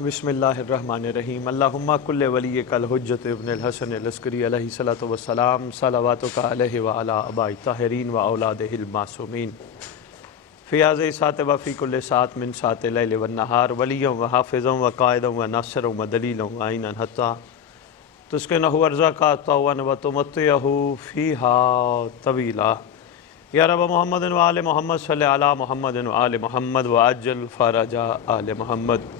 بسم اللہ الرحمن الرحیم اللہم کل ولیک الحجت ابن الحسن العسکری علیہ الصلوۃ والسلام صلواتک علیہ وعلی آباء الطاہرین و اولادہ المعصومین فی هذه الساعة وفی کل ساعة من ساعات اللیل والنہار ولیا وحافظا وقائدا وناصرا ودلیلا وعینا حتی تسکنہ ارزاقا طوعا وتمتعہ فیہا طویلا یا رب محمد و آل محمد صلی علی محمد و آل محمد وعجل فرج آل محمد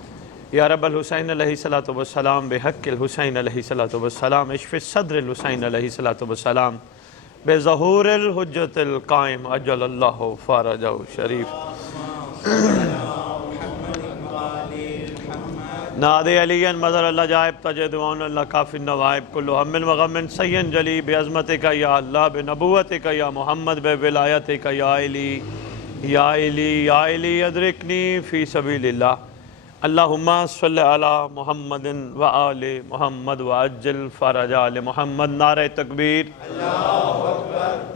یا رب الحسین علیہ الصلوۃ والسلام بحق الحسین علیہ الصلوۃ والسلام اشف صدر الحسین علیہ الصلوۃ والسلام بظہور الحجت القائم اجل اللہ فرجہ شریف نادی علی مظہر اللہ جائب تجدون اللہ کافی النوائب کل ہم و غم سین جلی بعظمتک یا اللہ بنبوتک یا محمد بولایتک یا علی یا علی یا علی ادرکنی فی سبیل اللہ اللہم صلی علی محمد و آل محمد وعجل فرج آل محمد نعرہ تکبیر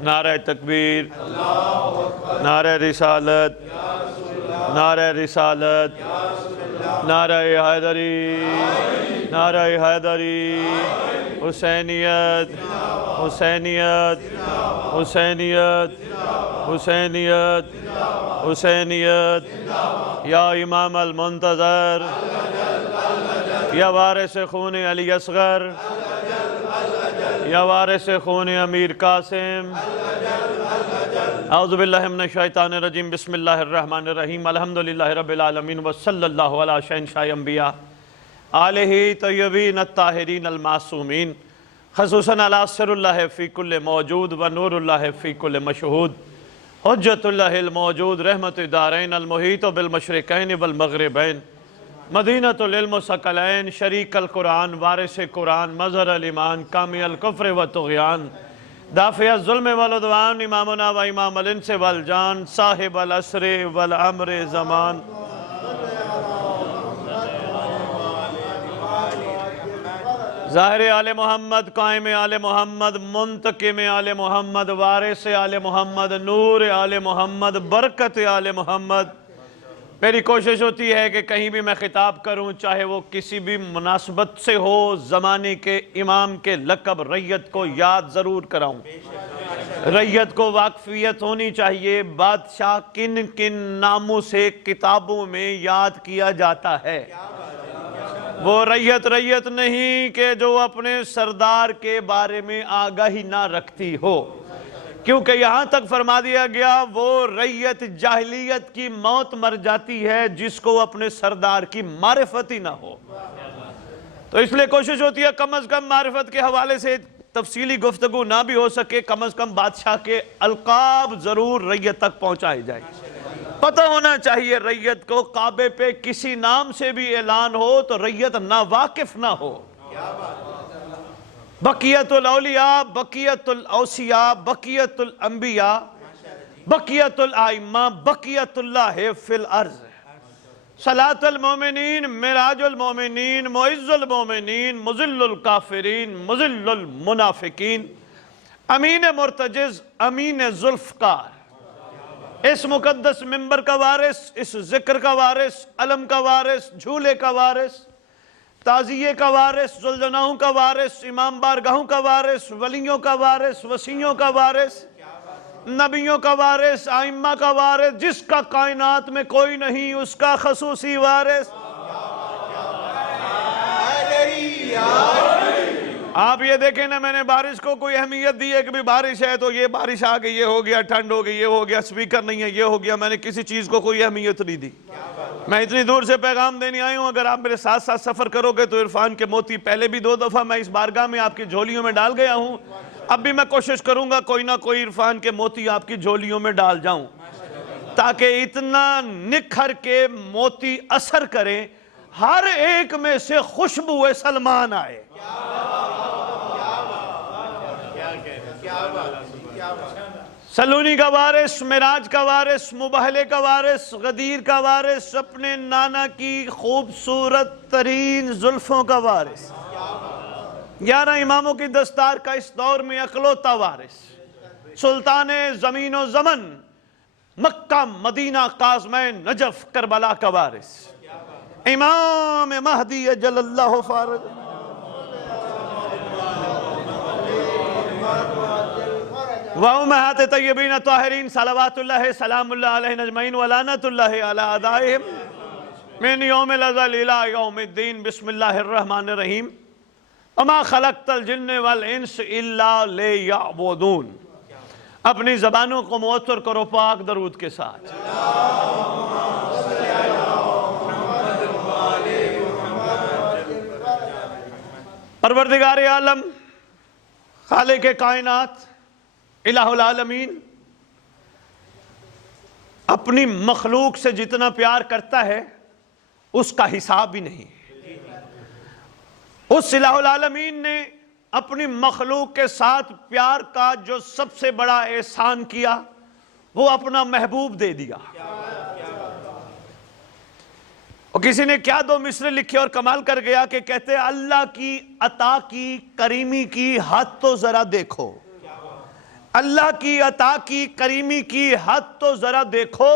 نعرہ تکبیر نعرہ رسالت نعرہ رسالت نعرہ حیدری نعرہ حیدری حسینیت حسینیت حسینیت حسینیت حسینیت یا امام المنتظر یا وارث خون علی اصغر یا وارث خون امیر قاسم اعوذ باللہ من الشیطان الرجیم بسم اللہ الرحمن الرحیم الحمدللہ رب العالمین وصلی اللہ علی شہنشاہ انبیاء آلہ طیبین الطاہرین المعصومین خصوصاً علی سر اللہ فی کل موجود و نور اللہ فی کل مشہود حجت اللہ الموجود رحمت دارین المحیط بالمشرقین والمغربین مدینۃ العلم ثقلین شریک القرآن وارث قرآن مظہر الایمان کامی الکفر و طغیان دافع الظلم والعدوان امامنا و امام الانس والجان صاحب العصر والامر زمان ظاہر آل محمد قائم آل محمد منتقم آل محمد وارث آل محمد نور آل محمد برکت آل محمد میری کوشش ہوتی ہے کہ کہیں بھی میں خطاب کروں چاہے وہ کسی بھی مناسبت سے ہو زمانے کے امام کے لقب ریت کو یاد ضرور کراؤں ریت کو واقفیت ہونی چاہیے بادشاہ کن کن ناموں سے کتابوں میں یاد کیا جاتا ہے وہ ریت ریت نہیں کہ جو اپنے سردار کے بارے میں آگاہی نہ رکھتی ہو کیونکہ یہاں تک فرما دیا گیا وہ ریت جاہلیت کی موت مر جاتی ہے جس کو اپنے سردار کی معرفت ہی نہ ہو تو اس لیے کوشش ہوتی ہے کم از کم معرفت کے حوالے سے تفصیلی گفتگو نہ بھی ہو سکے کم از کم بادشاہ کے القاب ضرور ریت تک پہنچائے جائیں پتہ ہونا چاہیے ریت کو کعبے پہ کسی نام سے بھی اعلان ہو تو ریت نہ واقف نہ ہو بقیت الاولیاء بقیت الاوصیاء بقیت الانبیاء بقیت الائمہ بقیت اللہ فی الارض صلاة المومنین معراج المومنین معز المومنین مذل الکافرین مذل المنافقین امین مرتجز امین ذوالفقار اس مقدس منبر کا وارث اس ذکر کا وارث علم کا وارث جھولے کا وارث تعزیے کا وارث ذوالجناحوں کا وارث امام بارگاہوں کا وارث ولیوں کا وارث وسیعوں کا وارث نبیوں کا وارث ائمہ کا وارث جس کا کائنات میں کوئی نہیں اس کا خصوصی وارث آپ یہ دیکھیں نا میں نے بارش کو کوئی اہمیت دی ہے کہ بھی بارش ہے تو یہ بارش آ گئی یہ ہو گیا ٹھنڈ ہو گئی یہ ہو گیا سپیکر نہیں ہے یہ ہو گیا میں نے کسی چیز کو کوئی اہمیت نہیں دی میں اتنی دور سے پیغام دینے آئی ہوں اگر آپ میرے ساتھ ساتھ سفر کرو گے تو عرفان کے موتی پہلے بھی 2 دفعہ میں اس بارگاہ میں آپ کی جھولیوں میں ڈال گیا ہوں اب بھی میں کوشش کروں گا کوئی نہ کوئی عرفان کے موتی آپ کی جھولیوں میں ڈال جاؤں تاکہ اتنا نکھر کے موتی اثر کریں ہر ایک میں سے خوشبو سلمان آئے سلونی کا وارث معراج کا وارث مبہلے کا وارث غدیر کا وارث اپنے نانا کی خوبصورت ترین زلفوں کا وارث 11 اماموں کی دستار کا اس دور میں اکلوتا وارث سلطان زمین و زمن مکہ مدینہ قازمین نجف کربلا کا وارث امام مہدی جل اللہ فارغ وأمہات طیبین طاہرین صلوات اللہ سلام اللہ علیہ اجمعین ولعنۃ اللہ علی اعدائہم من یوم الازل الی یوم الدین بسم اللہ الرحمن الرحیم وما خلقت الجن والانس الا لیعبدون. اپنی زبانوں کو معطر کرو پاک درود کے ساتھ. پروردگار عالم، خالق کائنات، الہ العالمین اپنی مخلوق سے جتنا پیار کرتا ہے اس کا حساب بھی نہیں. اس الہ العالمین نے اپنی مخلوق کے ساتھ پیار کا جو سب سے بڑا احسان کیا وہ اپنا محبوب دے دیا. اور کسی نے کیا دو مصرے لکھے اور کمال کر گیا کہ کہتے اللہ کی عطا کی کریمی کی حد تو ذرا دیکھو. اللہ کی عطا کی کریمی کی حد تو ذرا دیکھو،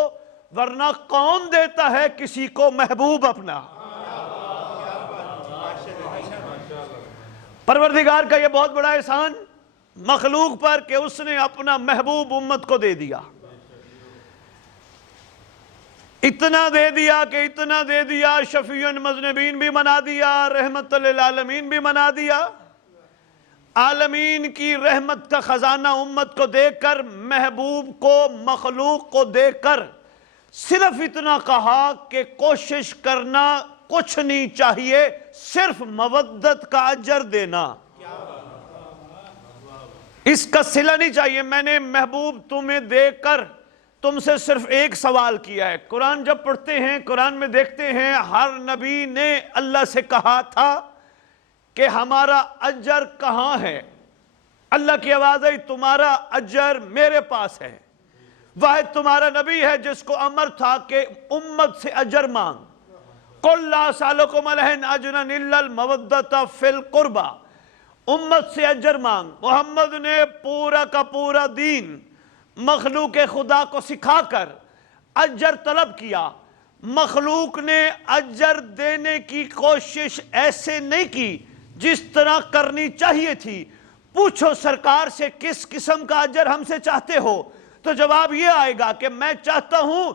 ورنہ کون دیتا ہے کسی کو محبوب اپنا. پروردگار کا یہ بہت بڑا احسان مخلوق پر کہ اس نے اپنا محبوب امت کو دے دیا. اتنا دے دیا کہ اتنا دے دیا، شفیع المذنبین بھی بنا دیا، رحمت للعالمین بھی بنا دیا. عالمین کی رحمت کا خزانہ امت کو دے کر، محبوب کو مخلوق کو دے کر صرف اتنا کہا کہ کوشش کرنا کچھ نہیں چاہیے، صرف مودت کا اجر دینا. اس کا صلہ نہیں چاہیے. میں نے محبوب تمہیں دے کر تم سے صرف ایک سوال کیا ہے. قرآن جب پڑھتے ہیں، قرآن میں دیکھتے ہیں ہر نبی نے اللہ سے کہا تھا کہ ہمارا اجر کہاں ہے. اللہ کی آواز ہے تمہارا اجر میرے پاس ہے. واحد تمہارا نبی ہے جس کو امر تھا کہ امت سے اجر مانگ. قُلْ لَا أَسْأَلُكُمْ عَلَيْهِ أَجْرًا إِلَّا الْمَوَدَّةَ فِي الْقُرْبَى. امت سے اجر مانگ. محمد نے پورا کا پورا دین مخلوق خدا کو سکھا کر اجر طلب کیا. مخلوق نے اجر دینے کی کوشش ایسے نہیں کی جس طرح کرنی چاہیے تھی. پوچھو سرکار سے کس قسم کا اجر ہم سے چاہتے ہو، تو جواب یہ آئے گا کہ میں چاہتا ہوں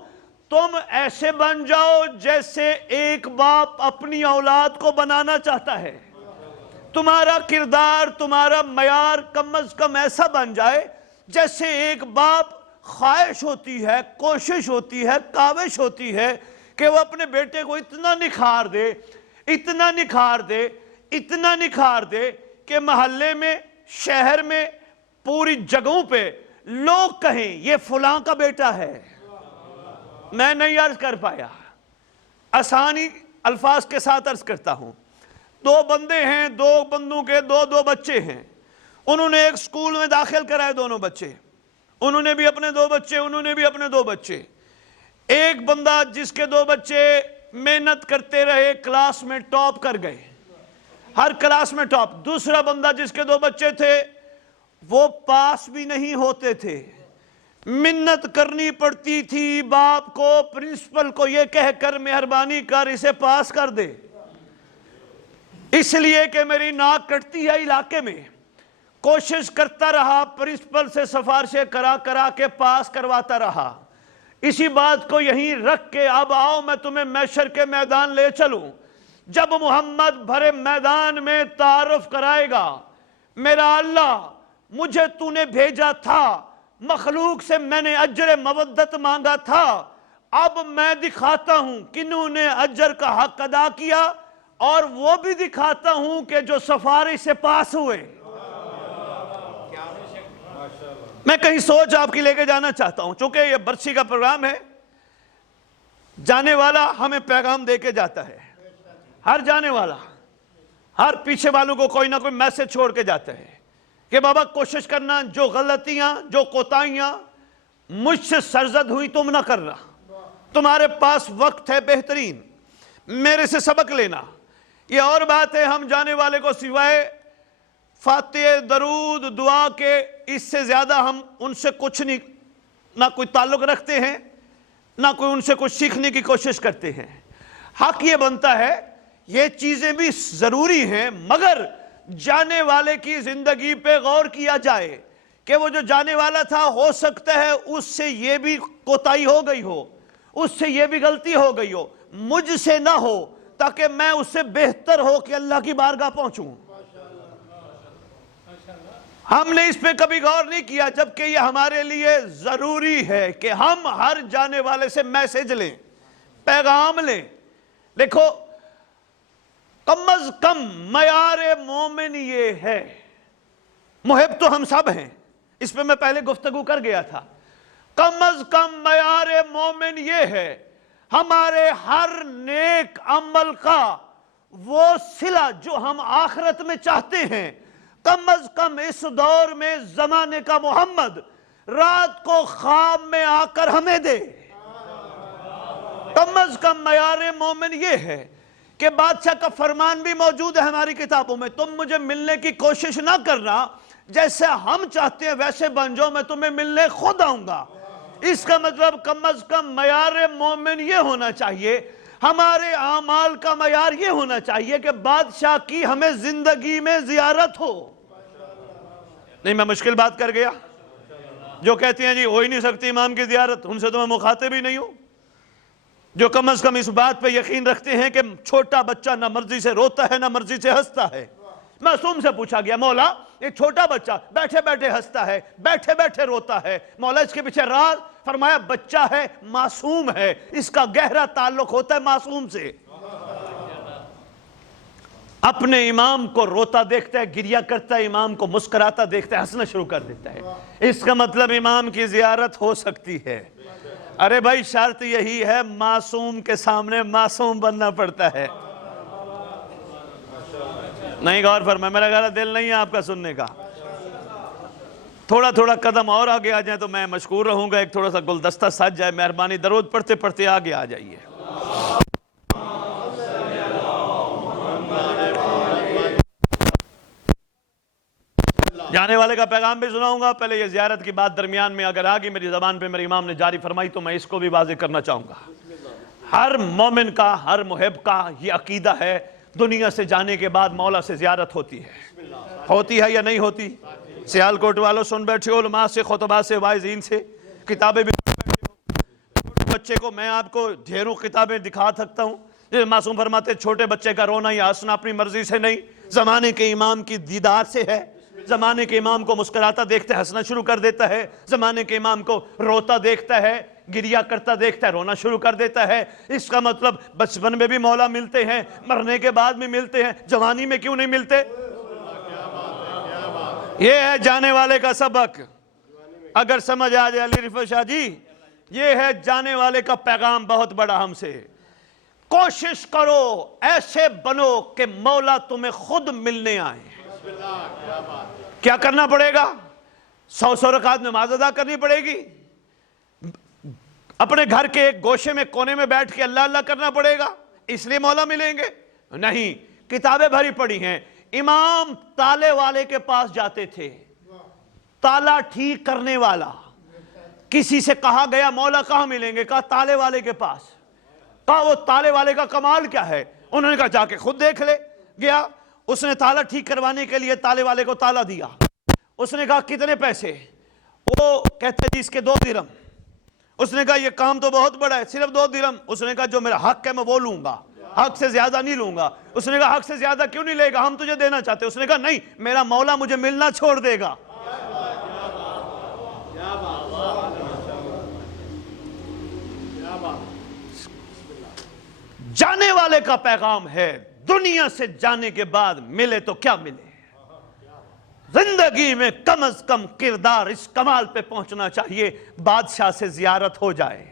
تم ایسے بن جاؤ جیسے ایک باپ اپنی اولاد کو بنانا چاہتا ہے. تمہارا کردار، تمہارا معیار کم از کم ایسا بن جائے جیسے ایک باپ خواہش ہوتی ہے، کوشش ہوتی ہے، کاوش ہوتی ہے کہ وہ اپنے بیٹے کو اتنا نکھار دے، اتنا نکھار دے، اتنا نکھار دے کہ محلے میں، شہر میں، پوری جگہوں پہ لوگ کہیں یہ فلاں کا بیٹا ہے. میں نہیں عرض کر پایا، آسانی الفاظ کے ساتھ عرض کرتا ہوں. دو بندے ہیں، دو بندوں کے دو بچے ہیں. انہوں نے ایک سکول میں داخل کرائے دونوں بچے. انہوں نے بھی اپنے دو بچے، انہوں نے بھی اپنے دو بچے. ایک بندہ جس کے دو بچے محنت کرتے رہے، کلاس میں ٹاپ کر گئے، ہر کلاس میں ٹاپ. دوسرا بندہ جس کے دو بچے تھے وہ پاس بھی نہیں ہوتے تھے. منت کرنی پڑتی تھی باپ کو، پرنسپل کو یہ کہہ کر مہربانی کر اسے پاس کر دے، اس لیے کہ میری ناک کٹتی ہے علاقے میں. کوشش کرتا رہا، پرنسپل سے سفارشیں کرا کے پاس کرواتا رہا. اسی بات کو یہیں رکھ کے اب آؤ میں تمہیں محشر کے میدان لے چلوں. جب محمد بھرے میدان میں تعارف کرائے گا، میرا اللہ مجھے تو نے بھیجا تھا، مخلوق سے میں نے اجر مودت مانگا تھا، اب میں دکھاتا ہوں کنہوں نے اجر کا حق ادا کیا، اور وہ بھی دکھاتا ہوں کہ جو سفارش سے پاس ہوئے. میں کہیں سوچ آپ کی لے کے جانا چاہتا ہوں. چونکہ یہ برسی کا پروگرام ہے، جانے والا ہمیں پیغام دے کے جاتا ہے. ہر جانے والا، ہر پیچھے والوں کو کوئی نہ کوئی میسج چھوڑ کے جاتا ہے کہ بابا کوشش کرنا، جو غلطیاں، جو کوتاہیاں مجھ سے سرزد ہوئی تم نہ کرنا. تمہارے پاس وقت ہے بہترین، میرے سے سبق لینا. یہ اور بات ہے ہم جانے والے کو سوائے فاتحہ، درود، دعا کے اس سے زیادہ ہم ان سے کچھ نہیں، نہ کوئی تعلق رکھتے ہیں، نہ کوئی ان سے کچھ سیکھنے کی کوشش کرتے ہیں. حق یہ بنتا ہے یہ چیزیں بھی ضروری ہیں، مگر جانے والے کی زندگی پہ غور کیا جائے کہ وہ جو جانے والا تھا ہو سکتا ہے اس سے یہ بھی کوتاہی ہو گئی ہو، اس سے یہ بھی غلطی ہو گئی ہو، مجھ سے نہ ہو، تاکہ میں اس سے بہتر ہو کہ اللہ کی بارگاہ پہنچوں۔ ہم نے اس پہ کبھی غور نہیں کیا، جبکہ یہ ہمارے لیے ضروری ہے کہ ہم ہر جانے والے سے میسج لیں، پیغام لیں۔ دیکھو، کم از کم معیار مومن یہ ہے، محب تو ہم سب ہیں، اس پہ میں پہلے گفتگو کر گیا تھا، کم از کم معیار مومن یہ ہے ہمارے ہر نیک عمل کا وہ صلہ جو ہم آخرت میں چاہتے ہیں، کم از کم اس دور میں زمانے کا محمد رات کو خواب میں آ کر ہمیں دے۔ کم از کم معیار مومن یہ ہے کہ بادشاہ کا فرمان بھی موجود ہے ہماری کتابوں میں، تم مجھے ملنے کی کوشش نہ کرنا، جیسے ہم چاہتے ہیں ویسے بن جاؤ، میں تمہیں ملنے خود آؤں گا۔ اس کا مطلب کم از کم معیار مومن یہ ہونا چاہیے، ہمارے اعمال کا معیار یہ ہونا چاہیے کہ بادشاہ کی ہمیں زندگی میں زیارت ہو۔ نہیں، میں مشکل بات کر گیا؟ جو کہتے ہیں جی ہو ہی نہیں سکتی امام کی زیارت، ان سے تو میں مخاطب ہی نہیں ہوں۔ جو کم از کم اس بات پہ یقین رکھتے ہیں کہ چھوٹا بچہ نہ مرضی سے روتا ہے نہ مرضی سے ہنستا ہے۔ معصوم سے پوچھا گیا، مولا یہ چھوٹا بچہ بیٹھے بیٹھے ہنستا ہے، بیٹھے بیٹھے روتا ہے، مولا اس کے پیچھے راز؟ فرمایا بچہ ہے، معصوم ہے، اس کا گہرا تعلق ہوتا ہے معصوم سے۔ اپنے امام کو روتا دیکھتا ہے، گریہ کرتا ہے، امام کو مسکراتا دیکھتا ہے، ہنسنا شروع کر دیتا ہے۔ اس کا مطلب امام کی زیارت ہو سکتی ہے۔ ارے بھائی، شرط یہی ہے معصوم کے سامنے معصوم بننا پڑتا ہے۔ نہیں غور فرمائے، میرا خیال ہے دل نہیں ہے آپ کا سننے کا۔ تھوڑا تھوڑا قدم اور آگے آ جائیں تو میں مشکور رہوں گا، ایک تھوڑا سا گلدستہ سج جائے، مہربانی درود پڑھتے پڑھتے آگے آ جائیے۔ جانے والے کا پیغام بھی سناؤں گا، پہلے یہ زیارت کی بات درمیان میں اگر آگئی میری زبان پہ میرے امام نے جاری فرمائی تو میں اس کو بھی واضح کرنا چاہوں گا۔ ہر مومن کا، ہر محب کا یہ عقیدہ ہے، دنیا سے جانے کے بعد مولا سے زیارت ہوتی ہے یا نہیں ہوتی؟ سیالکوٹ والوں سن بیٹھے ہو، علماء سے، خطباء سے، واعظین سے، کتابیں بھی پڑھ بیٹھے ہو۔ بچے کو میں آپ کو ڈھیروں کتابیں دکھا سکتا ہوں، جیسے معصوم فرماتے چھوٹے بچے کا رونا یا ہنسنا اپنی مرضی سے نہیں، زمانے کے امام کی دیدار سے ہے۔ زمانے کے امام کو مسکراتا دیکھتا ہے، ہنسنا شروع کر دیتا ہے۔ زمانے کے امام کو روتا دیکھتا ہے، گریہ کرتا دیکھتا ہے، رونا شروع کر دیتا ہے۔ اس کا مطلب بچپن میں بھی مولا ملتے ہیں، مرنے کے بعد بھی ملتے ہیں، جوانی میں کیوں نہیں ملتے؟ یہ ہے جانے والے کا سبق۔ اگر سمجھ آ جائے علی رفعت شاہ جی، یہ ہے جانے والے کا پیغام بہت بڑا ہم سے۔ کوشش کرو ایسے بنو کہ مولا تمہیں خود ملنے آئے۔ کیا کرنا پڑے گا؟ 100 رکعت نماز ادا کرنی پڑے گی، اپنے گھر کے ایک گوشے میں کونے میں بیٹھ کے اللہ اللہ کرنا پڑے گا، اس لیے مولا ملیں گے؟ نہیں، کتابیں بھری پڑی ہیں۔ امام تالے والے کے پاس جاتے تھے، تالا ٹھیک کرنے والا۔ کسی سے کہا گیا مولا کہاں ملیں گے؟ کہا تالے والے کے پاس۔ کہا وہ تالے والے کا کمال کیا ہے؟ انہوں نے کہا جا کے خود دیکھ لے۔ گیا، اس نے تالا ٹھیک کروانے کے لیے تالے والے کو تالا دیا۔ اس نے کہا کتنے پیسے؟ وہ کہتے جی اس کے 2 درہم۔ اس نے کہا یہ کام تو بہت بڑا ہے، صرف 2 درہم؟ اس نے کہا جو میرا حق ہے میں وہ لوں گا، حق سے زیادہ نہیں لوں گا۔ اس نے کہا حق سے زیادہ کیوں نہیں لے گا؟ ہم تجھے دینا چاہتے۔ اس نے کہا نہیں، میرا مولا مجھے ملنا چھوڑ دے گا۔ جانے والے کا پیغام ہے، دنیا سے جانے کے بعد ملے تو کیا ملے، زندگی میں کم از کم کردار اس کمال پہ پہنچنا چاہیے، بادشاہ سے زیارت ہو جائے۔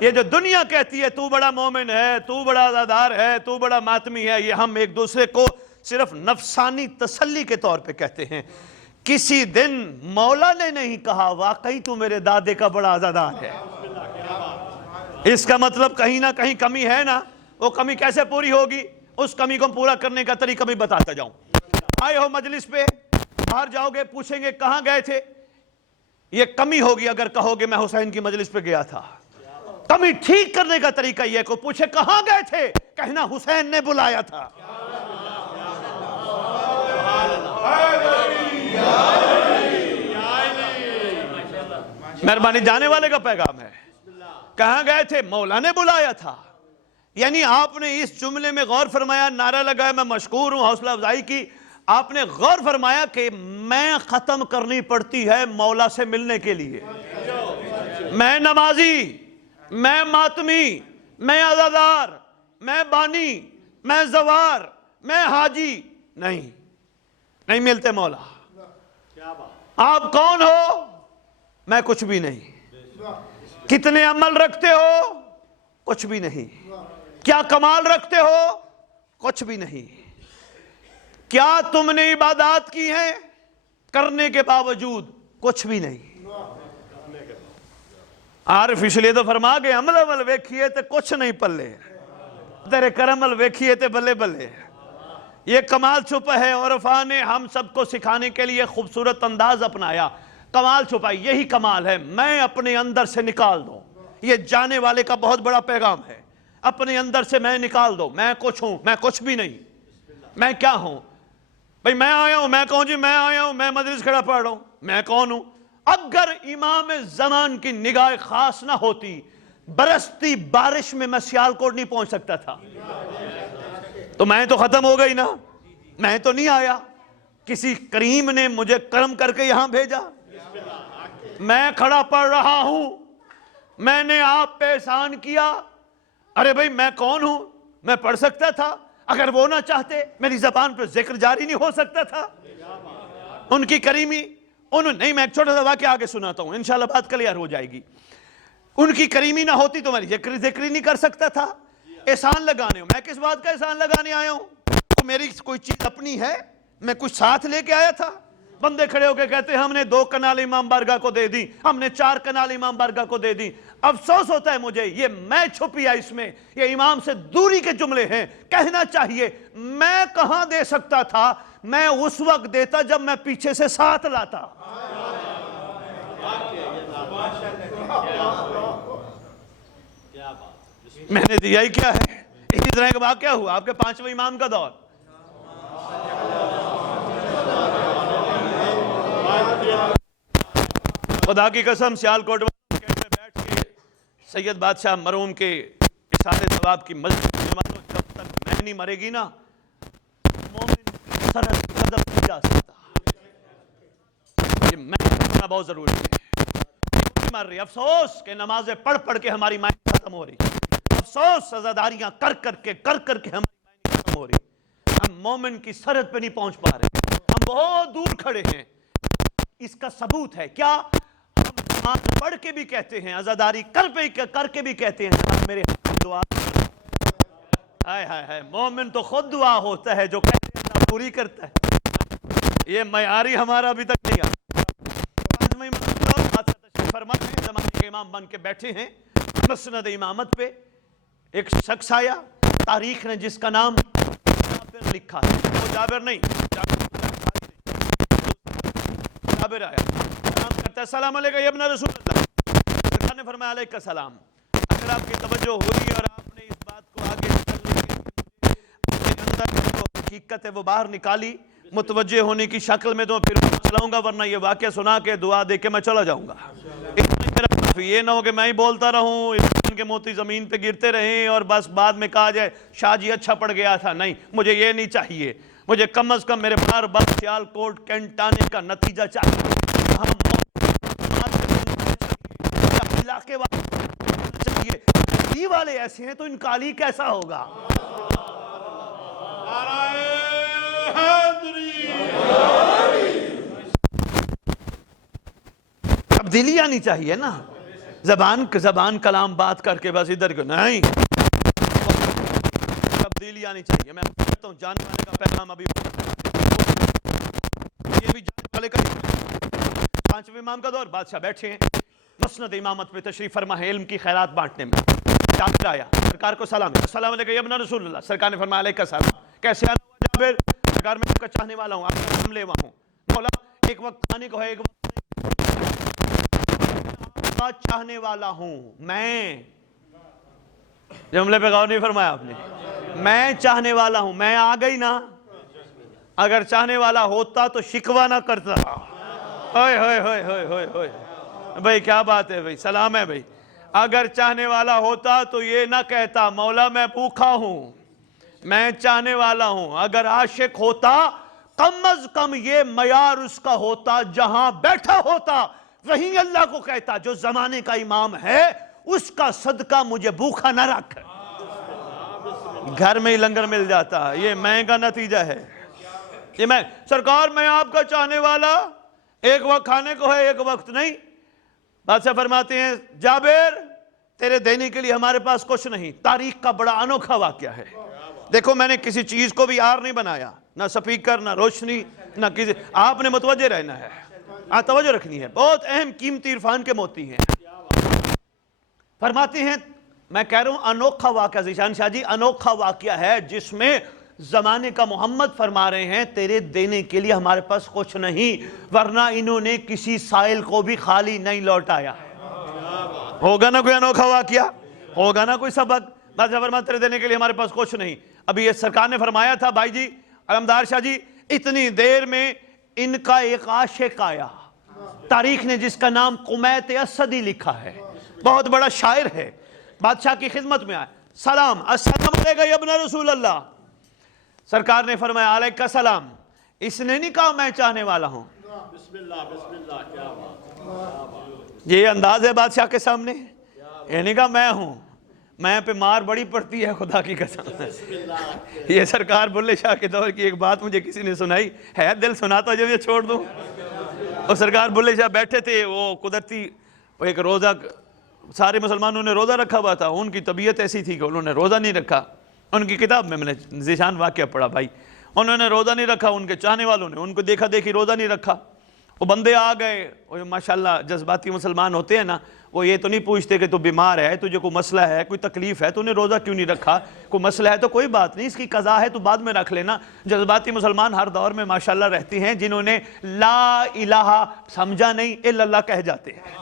یہ جو دنیا کہتی ہے تو بڑا مومن ہے، تو بڑا عزادار ہے، تو بڑا ماتمی ہے، یہ ہم ایک دوسرے کو صرف نفسانی تسلی کے طور پہ کہتے ہیں۔ کسی دن مولا نے نہیں کہا واقعی تو میرے دادے کا بڑا عزادار ہے۔ اس کا مطلب کہیں نہ کہیں کمی ہے نا، وہ کمی کیسے پوری ہوگی؟ اس کمی کو پورا کرنے کا طریقہ بھی بتاتا جاؤں۔ آئے ہو مجلس پہ، باہر جاؤ گے، پوچھیں گے کہاں گئے تھے؟ یہ کمی ہوگی اگر کہو گے میں حسین کی مجلس پہ گیا تھا۔ کمی ٹھیک کرنے کا طریقہ یہ کو پوچھے کہاں گئے تھے، کہنا حسین نے بلایا تھا۔ مہربانی جانے والے کا پیغام ہے، کہاں گئے تھے، مولا نے بلایا تھا۔ یعنی آپ نے اس جملے میں غور فرمایا، نعرہ لگایا، میں مشکور ہوں، حوصلہ افزائی کی، آپ نے غور فرمایا کہ میں ختم کرنی پڑتی ہے مولا سے ملنے کے لیے۔ میں نمازی، میں ماتمی، میں عزادار، میں بانی، میں زوار، میں حاجی نہیں ملتے مولا۔ آپ کون ہو؟ میں کچھ بھی نہیں۔ کتنے عمل رکھتے ہو؟ کچھ بھی نہیں۔ کیا کمال رکھتے ہو؟ کچھ بھی نہیں۔ کیا تم نے عبادات کی ہیں؟ کرنے کے باوجود کچھ بھی نہیں۔ عارف اس لیے تو فرما گئے عمل ویکھیے تے کچھ نہیں پلے، تیرے کرمل ویکھیے تے بلے بلے۔ یہ کمال چھپا ہے، عرفا نے ہم سب کو سکھانے کے لیے خوبصورت انداز اپنایا۔ کمال چھپا، یہی کمال ہے، میں اپنے اندر سے نکال دوں۔ یہ جانے والے کا بہت بڑا پیغام ہے، اپنے اندر سے میں نکال دو، میں کچھ ہوں، میں کچھ بھی نہیں۔ میں کیا ہوں بھئی؟ میں آیا ہوں، میں کہوں جی میں آیا ہوں، میں مجلس کھڑا پڑھ رہا ہوں، میں کون ہوں؟ اگر امام زمان کی نگاہ خاص نہ ہوتی، برستی بارش میں میں سیالکوٹ نہیں پہنچ سکتا تھا۔ تو میں تو ختم ہو گئی نا، میں تو نہیں آیا، کسی کریم نے مجھے کرم کر کے یہاں بھیجا۔ میں کھڑا پڑھ رہا ہوں، میں نے آپ پہ احسان کیا۔ ارے بھئی میں کون ہوں؟ میں پڑھ سکتا تھا، اگر وہ نہ چاہتے میری زبان پہ ذکر جاری نہیں ہو سکتا تھا۔ ان کی کریمی، نہیں، میں ایک چھوٹا سا واقعہ آگے سناتا ہوں، انشاءاللہ بات کلیئر ہو جائے گی۔ ان کی کریمی نہ ہوتی تو میں ذکر ہی نہیں کر سکتا تھا۔ احسان لگانے ہوں، میں کس بات کا احسان لگانے آیا ہوں؟ میری کوئی چیز اپنی ہے؟ میں کچھ ساتھ لے کے آیا تھا؟ بندے کھڑے ہو کے کہتے ہیں ہم نے 2 کنال امام بارگاہ کو دے دی، ہم نے 4 کنال امام بارگاہ کو دے دی۔ افسوس ہوتا ہے مجھے، یہ میں چھپیا اس میں، یہ امام سے دوری کے جملے ہیں۔ کہنا چاہیے میں کہاں دے سکتا تھا، میں اس وقت دیتا جب میں پیچھے سے ساتھ لاتا۔ میں نے دیا ہی کیا ہے؟ اسی طرح کا واقعہ ہوا آپ کے 5ویں امام کا دور۔ خدا کی قسم سیالکوٹ میں بیٹھ کے سید بادشاہ مرحوم کے اشارے ثواب کی مسجد میں جب تک میں نہیں مرے گی نا، مومن سرحد قدم نہیں جا سکتا۔ یہ میں کرنا بہت ضروری ہے۔ مر رہی افسوس کہ نمازیں پڑھ پڑھ کے ہماری مائنڈ ختم ہو رہی، افسوس عزاداریاں کر کر کے ہماری مائنڈ ختم ہو رہی۔ ہم مومن کی سرحد پہ نہیں پہنچ پا رہے، ہم بہت دور کھڑے ہیں۔ اس کا ثبوت ہے کیا؟ ہم نماز پڑھ کے بھی کہتے ہیں، عزاداری کر کے بھی کہتے ہیں جناب میرے دعا۔ ہائے ہائے ہائے، مومن تو خود دعا ہوتا ہے، جو کہتے ہیں پوری کرتا ہے۔ یہ معیاری ہمارا ابھی تک نہیں آتا۔ فرماتے ہیں زمانے کے امام بن کے بیٹھے ہیں مسند امامت پہ، ایک شخص آیا، تاریخ نے جس کا نام جابر لکھا ہے، وہ جابر نہیں، جابر آیا، سلام کرتا ہے، السلام علیکم یا ابن رسول اللہ۔ سرکار نے فرمایا علیکہ السلام۔ اگر آپ کی توجہ ہوئی اور آپ نے اس بات کو آگے چلنے کے اپنے اندر جو حقیقت ہے وہ باہر نکالی متوجہ ہونے کی شکل میں، تو پھر چلاؤں گا، ورنہ یہ واقعہ سنا کے دعا دے کے میں چلا جاؤں گا۔ یہ نہ ہو کہ میں ہی بولتا رہوں، ان کے موتی زمین پہ گرتے رہیں اور بس بعد میں کہا جائے شاہ جی اچھا پڑ گیا تھا۔ نہیں، مجھے یہ نہیں چاہیے، مجھے کم از کم میرے بار بار سیالکوٹ کینٹ آنے کا نتیجہ چاہیے۔ ہم علاقے والے چاہیے، والے ایسے ہیں تو ان کا علی کیسا ہوگا؟ تبدیلی آنی چاہیے نا، زبان کلام بات کر کے بس ادھر کو نہیں، تبدیلی آنی چاہیے۔ میں کہتا ہوں جانے والے کا پیغام ابھی یہ بھی جانے والے کا 5ویں امام کا دور، بادشاہ بیٹھے ہیں مسند امامت پہ تشریف فرما ہے علم کی خیرات بانٹنے میں۔ جابر آیا، سرکار کو سلام، السلام علیکم یا ابن رسول اللہ۔ سرکار نے فرمایا علیکہ السلام، کیسے آنا ہوا جابر؟ سرکار میں آپ کا چاہنے والا ہوں، آپ کا ہم لیوا ہوں۔ مولا ایک وقت آنے کو ہے، ایک وقت چاہنے والا ہوں، میں جملے پہ غور نہیں فرمایا آپ نے؟ میں چاہنے والا ہوں، میں آ گئی نا، اگر چاہنے والا ہوتا تو شکوہ نہ کرتا۔ ہوئے ہوئے ہوئے ہوئے ہوئے ہوئے بھئی کیا بات ہے بھئی، سلام ہے بھئی۔ اگر چاہنے والا ہوتا تو یہ نہ کہتا مولا میں بھوکا ہوں، میں چاہنے والا ہوں۔ اگر عاشق ہوتا کم از کم یہ معیار اس کا ہوتا، جہاں بیٹھا ہوتا وہیں اللہ کو کہتا جو زمانے کا امام ہے اس کا صدقہ مجھے بھوکا نہ رکھ۔ گھر میں ہی لنگر مل جاتا۔ یہ میں کا نتیجہ ہے۔ یہ میں سرکار میں آپ کا چاہنے والا، ایک وقت کھانے کو ہے ایک وقت نہیں۔ بادشاہ فرماتے ہیں جابر تیرے دینے کے لیے ہمارے پاس کچھ نہیں۔ تاریخ کا بڑا انوکھا واقعہ ہے۔ دیکھو میں نے کسی چیز کو بھی آر نہیں بنایا، نہ سپیکر نہ روشنی نہ کسی، آپ نے متوجہ رہنا ہے، توجہ رکھنی ہے، بہت اہم قیمتی عرفان کے موتی ہیں۔ فرماتے ہیں میں کہہ رہا ہوں انوکھا واقعہ، ذیشان شاہ جی انوکھا واقعہ ہے جس میں زمانے کا محمد فرما رہے ہیں تیرے دینے کے لیے ہمارے پاس کچھ نہیں، ورنہ انہوں نے کسی سائل کو بھی خالی نہیں لوٹایا۔ ہوگا نا کوئی انوکھا واقعہ، ہوگا نا کوئی سبق۔ بادشاہ فرماتے تیرے دینے کے لیے ہمارے پاس کچھ نہیں۔ ابھی یہ سرکار نے فرمایا تھا بھائی جی علمدار شاہ جی اتنی دیر میں ان کا ایک عاشق آیا، تاریخ نے جس کا نام قمیت اسدی لکھا ہے، بہت بڑا شاعر ہے، بادشاہ کی خدمت میں آیا، سلام السلام علیکہ یا ابن رسول اللہ۔ سرکار نے فرمایا علیکہ السلام۔ اس نے نہیں کہا میں چاہنے والا ہوں، بسم اللہ بسم اللہ، کیا بات۔ یہ انداز ہے بادشاہ کے سامنے، یہ نہیں کہا میں ہوں، میں پہ مار بڑی پڑتی ہے خدا کی قسم۔ یہ سرکار بلے شاہ کے دور کی ایک بات مجھے کسی نے سنائی ہے، دل سناتا جو یہ چھوڑ دوں۔ اور سرکار بلے شاہ بیٹھے تھے، وہ قدرتی ایک روزہ، سارے مسلمانوں نے روزہ رکھا ہوا تھا، ان کی طبیعت ایسی تھی کہ انہوں نے روزہ نہیں رکھا۔ ان کی کتاب میں نے ذیشان واقعہ پڑھا بھائی، انہوں نے روزہ نہیں رکھا، ان کے چاہنے والوں نے ان کو دیکھا دیکھی روزہ نہیں رکھا۔ وہ بندے آ گئے، وہ ماشاءاللہ جذباتی مسلمان ہوتے ہیں نا، وہ یہ تو نہیں پوچھتے کہ تو بیمار ہے، تجھے کوئی مسئلہ ہے، کوئی تکلیف ہے، تو نے روزہ کیوں نہیں رکھا، کوئی مسئلہ ہے تو کوئی بات نہیں، اس کی قضا ہے تو بعد میں رکھ لینا۔ جذباتی مسلمان ہر دور میں ماشاءاللہ رہتے ہیں، جنہوں نے لا الہ سمجھا نہیں الا اللہ کہہ جاتے ہیں۔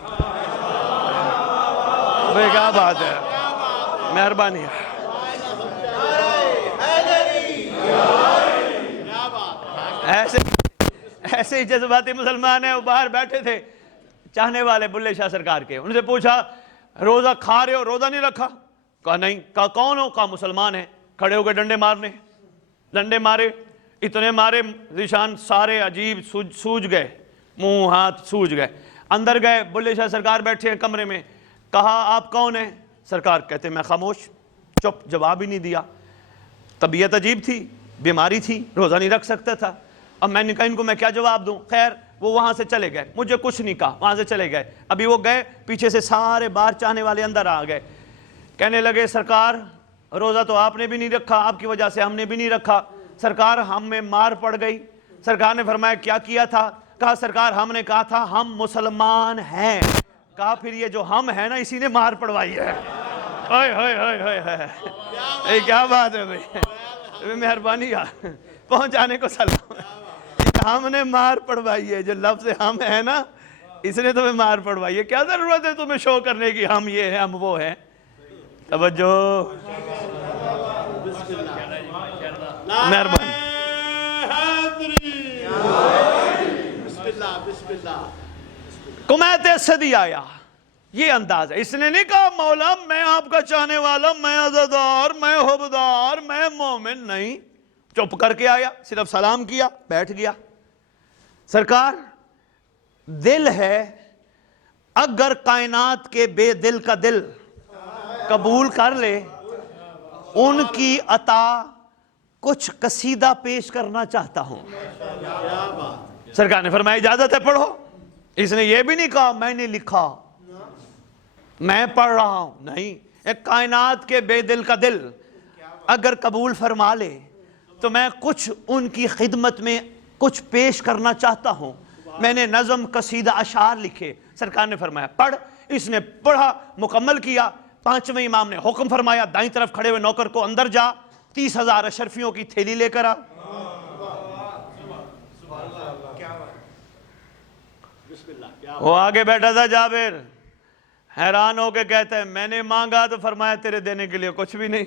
وہ کیا بات ہے، مہربانی ہے۔ ایسے ہی جذباتی مسلمان ہیں، وہ باہر بیٹھے تھے چاہنے والے بلے شاہ سرکار کے، ان سے پوچھا روزہ کھا رہے ہو، روزہ نہیں رکھا؟ کہا نہیں۔ کہا کون ہو؟ کہا مسلمان ہیں۔ کھڑے ہو گئے ڈنڈے مارنے، ڈنڈے مارے، اتنے مارے ذیشان سارے عجیب سوج گئے، منہ ہاتھ سوج گئے۔ اندر گئے، بلے شاہ سرکار بیٹھے ہیں کمرے میں، کہا آپ کون ہیں؟ سرکار کہتے میں خاموش، چپ، جواب ہی نہیں دیا۔ طبیعت عجیب تھی، بیماری تھی، روزہ نہیں رکھ سکتا تھا۔ اب میں نے کہا ان کو میں کیا جواب دوں؟ خیر وہ وہاں سے چلے گئے، مجھے کچھ نہیں کہا، وہاں سے چلے گئے۔ ابھی وہ گئے، پیچھے سے سارے باہر چاہنے والے اندر آ گئے، کہنے لگے سرکار روزہ تو آپ نے بھی نہیں رکھا، آپ کی وجہ سے ہم نے بھی نہیں رکھا، سرکار ہم میں مار پڑ گئی۔ سرکار نے فرمایا کیا کیا تھا؟ کہا سرکار ہم نے کہا تھا ہم مسلمان ہیں۔ کہا پھر یہ جو ہم ہیں نا اسی نے مار پڑوائی ہے۔ کیا بات ہے بھائی، مہربانی پہنچانے کو سلام۔ ہم نے مار پڑوائی ہے، جو لفظ ہم ہے نا اس نے تمہیں مار پڑوائی ہے، کیا ضرورت ہے تمہیں شو کرنے کی ہم یہ ہیں ہم وہ ہیں؟ توجہ، مہربانی۔ قمیت اسدی آیا، یہ انداز ہے۔ اس نے نہیں کہا مولا میں آپ کا چاہنے والا، میں عزادار، میں حبدار، میں مومن، نہیں، چپ کر کے آیا، صرف سلام کیا، بیٹھ گیا۔ سرکار دل ہے، اگر کائنات کے بے دل کا دل قبول کر لے، ان کی عطا کچھ قصیدہ پیش کرنا چاہتا ہوں۔ سرکار نے فرمایا اجازت ہے پڑھو۔ اس نے یہ بھی نہیں کہا میں نے لکھا، میں پڑھ رہا ہوں، نہیں، ایک کائنات کے بے دل کا دل اگر قبول فرما لے تو میں کچھ ان کی خدمت میں کچھ پیش کرنا چاہتا ہوں۔ میں نے نظم قصیدہ اشعار لکھے۔ سرکار نے فرمایا پڑھ۔ اس نے پڑھا، مکمل کیا۔ پانچویں امام نے حکم فرمایا دائیں طرف کھڑے ہوئے نوکر کو اندر جا 30,000 اشرفیوں کی تھیلی لے کر آ۔ وہ آگے بیٹھا تھا جابر، حیران ہو کے کہتا ہے میں نے مانگا تو فرمایا تیرے دینے کے لیے کچھ بھی نہیں،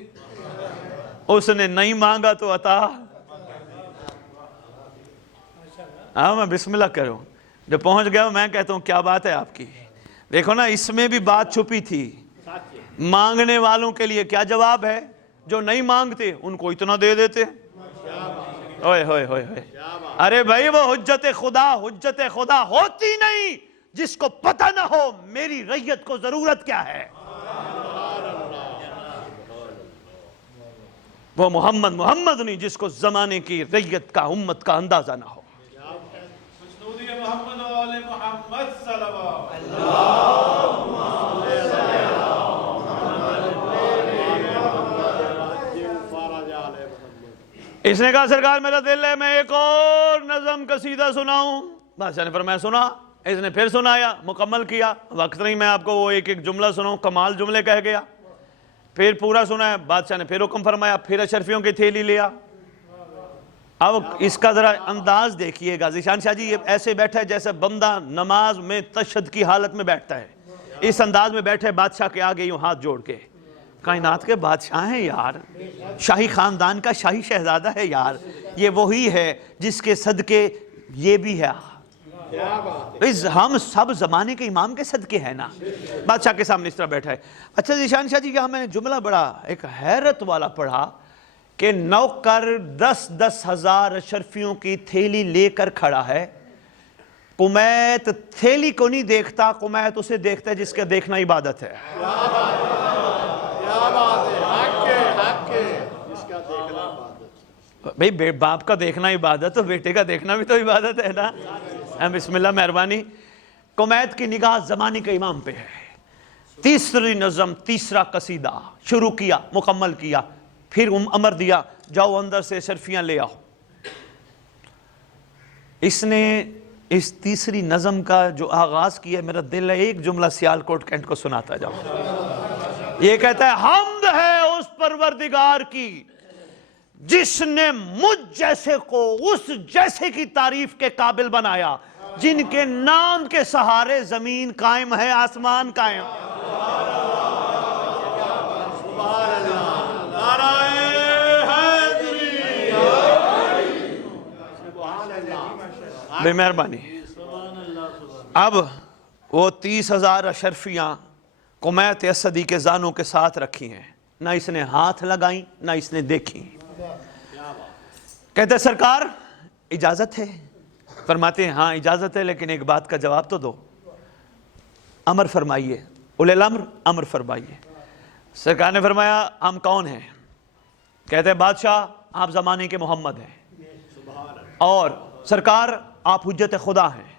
اس نے نہیں مانگا تو عطا۔ ہاں میں بسم اللہ کروں، جب پہنچ گیا میں کہتا ہوں کیا بات ہے آپ کی۔ دیکھو نا اس میں بھی بات چھپی تھی۔ مانگنے والوں کے لیے کیا جواب ہے، جو نہیں مانگتے ان کو اتنا دے دیتے۔ اوئے ہوئے ہوئے ہوئے، ارے بھائی وہ حجت خدا ہوتی نہیں جس کو پتہ نہ ہو میری ریت کو ضرورت کیا ہے۔ وہ محمد نہیں جس کو زمانے کی ریت کا امت کا اندازہ نہ ہو۔ محمد و آل محمد صلوات اس نے کہا سرکار میرا دل ہے میں ایک اور نظم قصیدہ سناؤں۔ بادشاہ نے فرمایا سنا۔ اس نے پھر سنایا، مکمل کیا، وقت نہیں میں آپ کو وہ ایک ایک جملہ سناؤں، کمال جملے کہہ گیا۔ پھر پورا سنا ہے، بادشاہ نے پھر حکم فرمایا، پھر اشرفیوں کی تھیلی لیا۔ اب اس کا ذرا انداز دیکھیے گا، ذیشان شاہ جی یہ ایسے بیٹھا ہے جیسے بندہ نماز میں تشہد کی حالت میں بیٹھتا ہے، اس انداز میں بیٹھے بادشاہ کے آگے یوں ہاتھ جوڑ کے۔ کائنات کے بادشاہ ہیں یار، شاہی خاندان کا شاہی شہزادہ ہے یار، یہ وہی ہے جس کے صدقے یہ بھی ہے۔ ہم سب زمانے کے امام کے صدقے ہیں نا۔ بادشاہ کے سامنے اس طرح بیٹھا ہے۔ اچھا ذیشان شاہ جی یہاں میں نے جملہ بڑا ایک حیرت والا پڑھا کہ نوکر 10 ہزار اشرفیوں کی تھیلی لے کر کھڑا ہے، قمیت تھیلی کو نہیں دیکھتا، قمیت اسے دیکھتا ہے جس کا دیکھنا عبادت ہے۔ بھئی باپ کا دیکھنا عبادت تو بیٹے کا دیکھنا بھی تو عبادت ہے نا۔ بسم اللہ مہربانی۔ قمیت کی نگاہ زمانے کے امام پہ ہے۔ تیسری نظم، تیسرا قصیدہ شروع کیا، مکمل کیا، پھر امر دیا جاؤ اندر سے اشرفیاں لے آؤ۔ اس نے اس تیسری نظم کا جو آغاز کیا، میرا دل ہے ایک جملہ سیالکوٹ کینٹ کو سناتا جاؤ۔ یہ کہتا ہے حمد ہے اس پروردگار کی جس نے مجھ جیسے کو اس جیسے کی تعریف کے قابل بنایا، جن کے نام کے سہارے زمین قائم ہے آسمان قائم۔ بے مہربانی۔ اب وہ 30,000 اشرفیاں قمیت اسدی کے زانوں کے ساتھ رکھی ہیں، نہ اس نے ہاتھ لگائیں نہ اس نے دیکھی۔ کہتے ہیں سرکار اجازت ہے؟ فرماتے ہیں ہاں اجازت ہے، لیکن ایک بات کا جواب تو دو، امر فرمائیے، اولی الامر امر فرمائیے۔ سرکار نے فرمایا ہم کون ہیں؟ کہتے ہیں بادشاہ آپ زمانے کے محمد ہیں، اور سرکار آپ حجت خدا ہیں،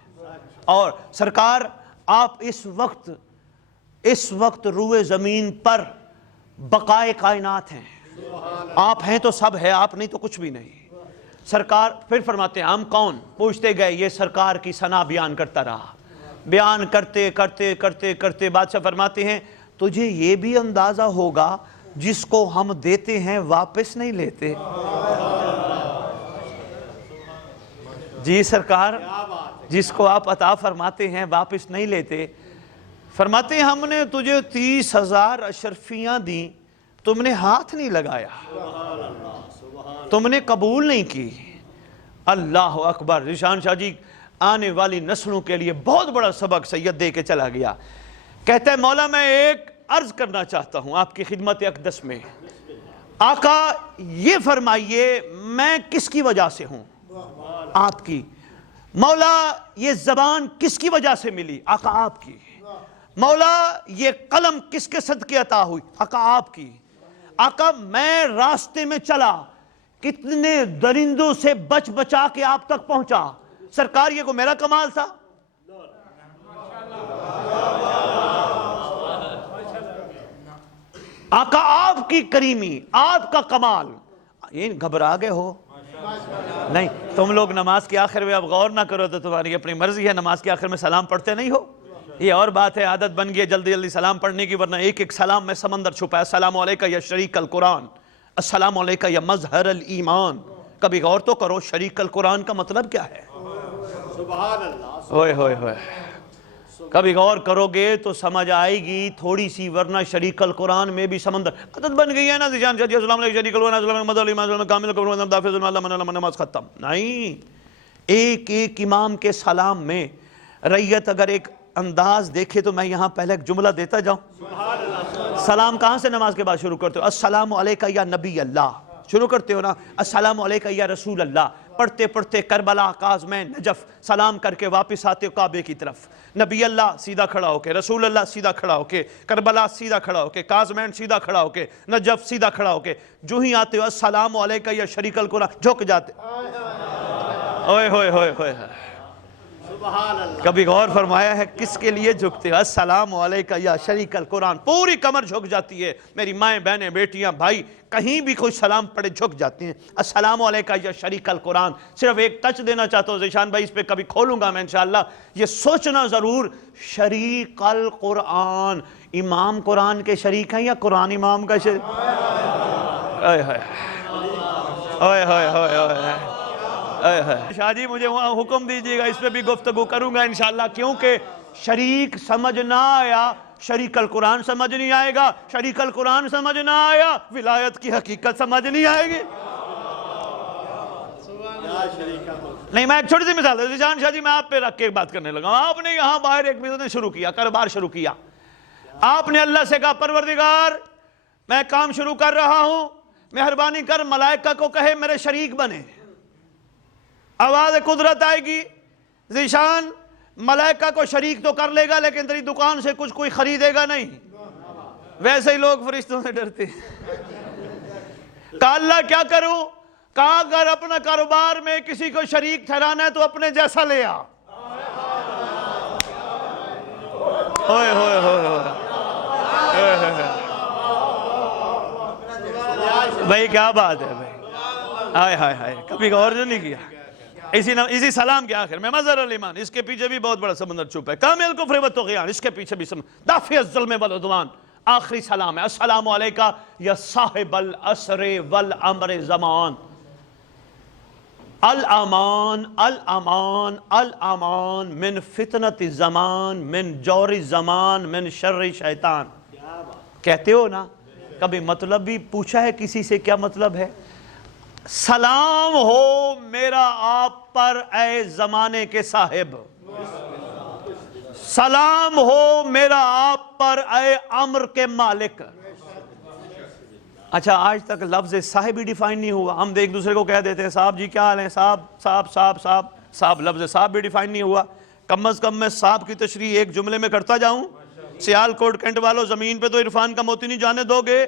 اور سرکار آپ اس وقت روئے زمین پر بقائے کائنات ہیں، آپ ہیں تو سب ہے، آپ نہیں تو کچھ بھی نہیں۔ سرکار پھر فرماتے ہیں ہم کون؟ پوچھتے گئے، یہ سرکار کی ثنا بیان کرتا رہا، بیان کرتے کرتے کرتے کرتے بادشاہ فرماتے ہیں تجھے یہ بھی اندازہ ہوگا جس کو ہم دیتے ہیں واپس نہیں لیتے۔ جی سرکار، جس کو آپ عطا فرماتے ہیں واپس نہیں لیتے۔ فرماتے ہیں ہم نے تجھے 30,000 اشرفیاں دیں، تم نے ہاتھ نہیں لگایا، تم نے قبول نہیں کی۔ اللہ اکبر۔ ذیشان شاہ جی آنے والی نسلوں کے لیے بہت بڑا سبق سید دے کے چلا گیا۔ کہتا ہے مولا میں ایک عرض کرنا چاہتا ہوں آپ کی خدمت اقدس میں، آقا یہ فرمائیے میں کس کی وجہ سے ہوں؟ آپ کی۔ مولا یہ زبان کس کی وجہ سے ملی؟ آقا آپ کی۔ مولا یہ قلم کس کے صدقے عطا ہوئی؟ آقا آپ کی۔ آقا میں راستے میں چلا، کتنے درندوں سے بچ بچا کے آپ تک پہنچا، سرکار یہ کو میرا کمال تھا؟ آقا آپ کی کریمی، آپ کا کمال۔ یہ گھبرا گئے ہو؟ نہیں، تم لوگ نماز کے آخر میں اب غور نہ کرو تو تمہاری اپنی مرضی ہے، نماز کے آخر میں سلام پڑھتے نہیں ہو، یہ اور بات ہے، عادت بن گئی جلدی جلدی سلام پڑھنے کی، ورنہ ایک ایک سلام میں سمندر چھپا ہے۔ السلام علیکہ یا شریک القرآن، السلام علیکہ یا مظہر الایمان۔ کبھی غور تو کرو شریک القرآن کا مطلب کیا ہے؟ سبحان اللہ، ہوئے ہوئے ہوئے، کبھی غور کرو گے تو سمجھ آئے گی تھوڑی سی، ورنہ شریک القرآن میں بھی سمندر عدد بن گئی ہے نا. ذیشان شاہ جی السلام علیکم شریک القرآن نماز ختم. نہیں، ایک ایک امام کے سلام میں ریت اگر ایک انداز دیکھے تو میں یہاں پہلے ایک جملہ دیتا جاؤں. سلام کہاں سے نماز کے بعد شروع کرتے ہو؟ السلام علیکہ یا نبی اللہ شروع کرتے ہو نا. السلام علیکہ یا رسول اللہ پڑھتے پڑھتے کربلا قازمین نجف سلام کر کے واپس آتے ہو کعبے کی طرف. نبی اللہ سیدھا کھڑا ہو کے، رسول اللہ سیدھا کھڑا ہو کے، کربلا سیدھا کھڑا ہو کے، قازمین سیدھا کھڑا ہو کے، نجف سیدھا کھڑا ہو کے. جو ہی آتے ہو السلام علیکہ یا شریک القرآن جھک جاتے. اوئے ہوئے ہوئے ہوئے. کبھی غور فرمایا ہے کس کے لیے جھکتے ہو؟ السلام علیکہ یا شریک القرآن. پوری کمر جھک جاتی ہے. میری مائیں بہنیں بیٹیاں بھائی کہیں بھی کوئی سلام پڑھے جھک جاتے ہیں. السلام علیکہ یا شریک القرآن. صرف ایک ٹچ دینا چاہتا ہوں ذیشان بھائی، اس پہ کبھی کھولوں گا میں انشاءاللہ. یہ سوچنا ضرور، شریک القرآن امام قرآن کے شریک ہیں یا قرآن امام کا شریک؟ اوئے ہوئے اوئے ہوئے ہوئے ہوئے. شاہ جی مجھے وہاں حکم دیجئے گا، اس پہ بھی گفتگو کروں گا انشاءاللہ، کیونکہ شریک سمجھ نہ آیا شریک القرآن سمجھ نہیں آئے گا. شریک القرآن سمجھ نہ آیا ولایت کی حقیقت سمجھ نہیں آئے گی. نہیں، میں ایک چھوٹی سی مثال دوں. ذیشان شاہ جی میں آپ پہ رکھ کے بات کرنے لگا. آپ نے یہاں باہر ایک بزنس شروع کیا، کاروبار شروع کیا. آپ نے اللہ سے کہا پروردگار میں کام شروع کر رہا ہوں، مہربانی کر ملائکہ کو کہے میرے شریک بنے. آواز قدرت آئے گی، ذیشان ملائکہ کو شریک تو کر لے گا لیکن تیری دکان سے کچھ کوئی خریدے گا نہیں. ویسے ہی لوگ فرشتوں سے ڈرتے. کہا اللہ کیا کروں؟ کہا اگر اپنا کاروبار میں کسی کو شریک ٹھہرانا ہے تو اپنے جیسا لے آ. ہوئے ہوئے ہوئے ہوئے. بھائی کیا بات ہے بھائی، ہائے ہائے ہائے. کبھی غور جو نہیں کیا اسی سلام کے آخر میں مظہر الایمان، اس کے پیچھے بھی بہت بڑا سمندر چھپا ہے. کامل کفر و طغیان، اس کے پیچھے بھی دافع الظلم والعدوان. آخری سلام ہے السلام علیکہ یا صاحب العصر والامر زمان. الامان الامان الامان من فتنة الزمان، من جور الزمان، من شر شیطان. کہتے ہو نا، کبھی مطلب بھی پوچھا ہے کسی سے کیا مطلب ہے؟ سلام ہو میرا آپ پر اے زمانے کے صاحب، سلام ہو میرا آپ پر اے امر کے مالک. اچھا آج تک لفظ صاحب ہی ڈیفائن نہیں ہوا. ہم ایک دوسرے کو کہہ دیتے ہیں صاحب جی کیا حال ہے، صاحب صاحب صاحب صاحب صاحب. لفظ صاحب بھی ڈیفائن نہیں ہوا. کم از کم میں صاحب کی تشریح ایک جملے میں کرتا جاؤں. سیال کوٹ کنٹ والوں زمین پہ تو عرفان کا موتی نہیں جانے دو گے.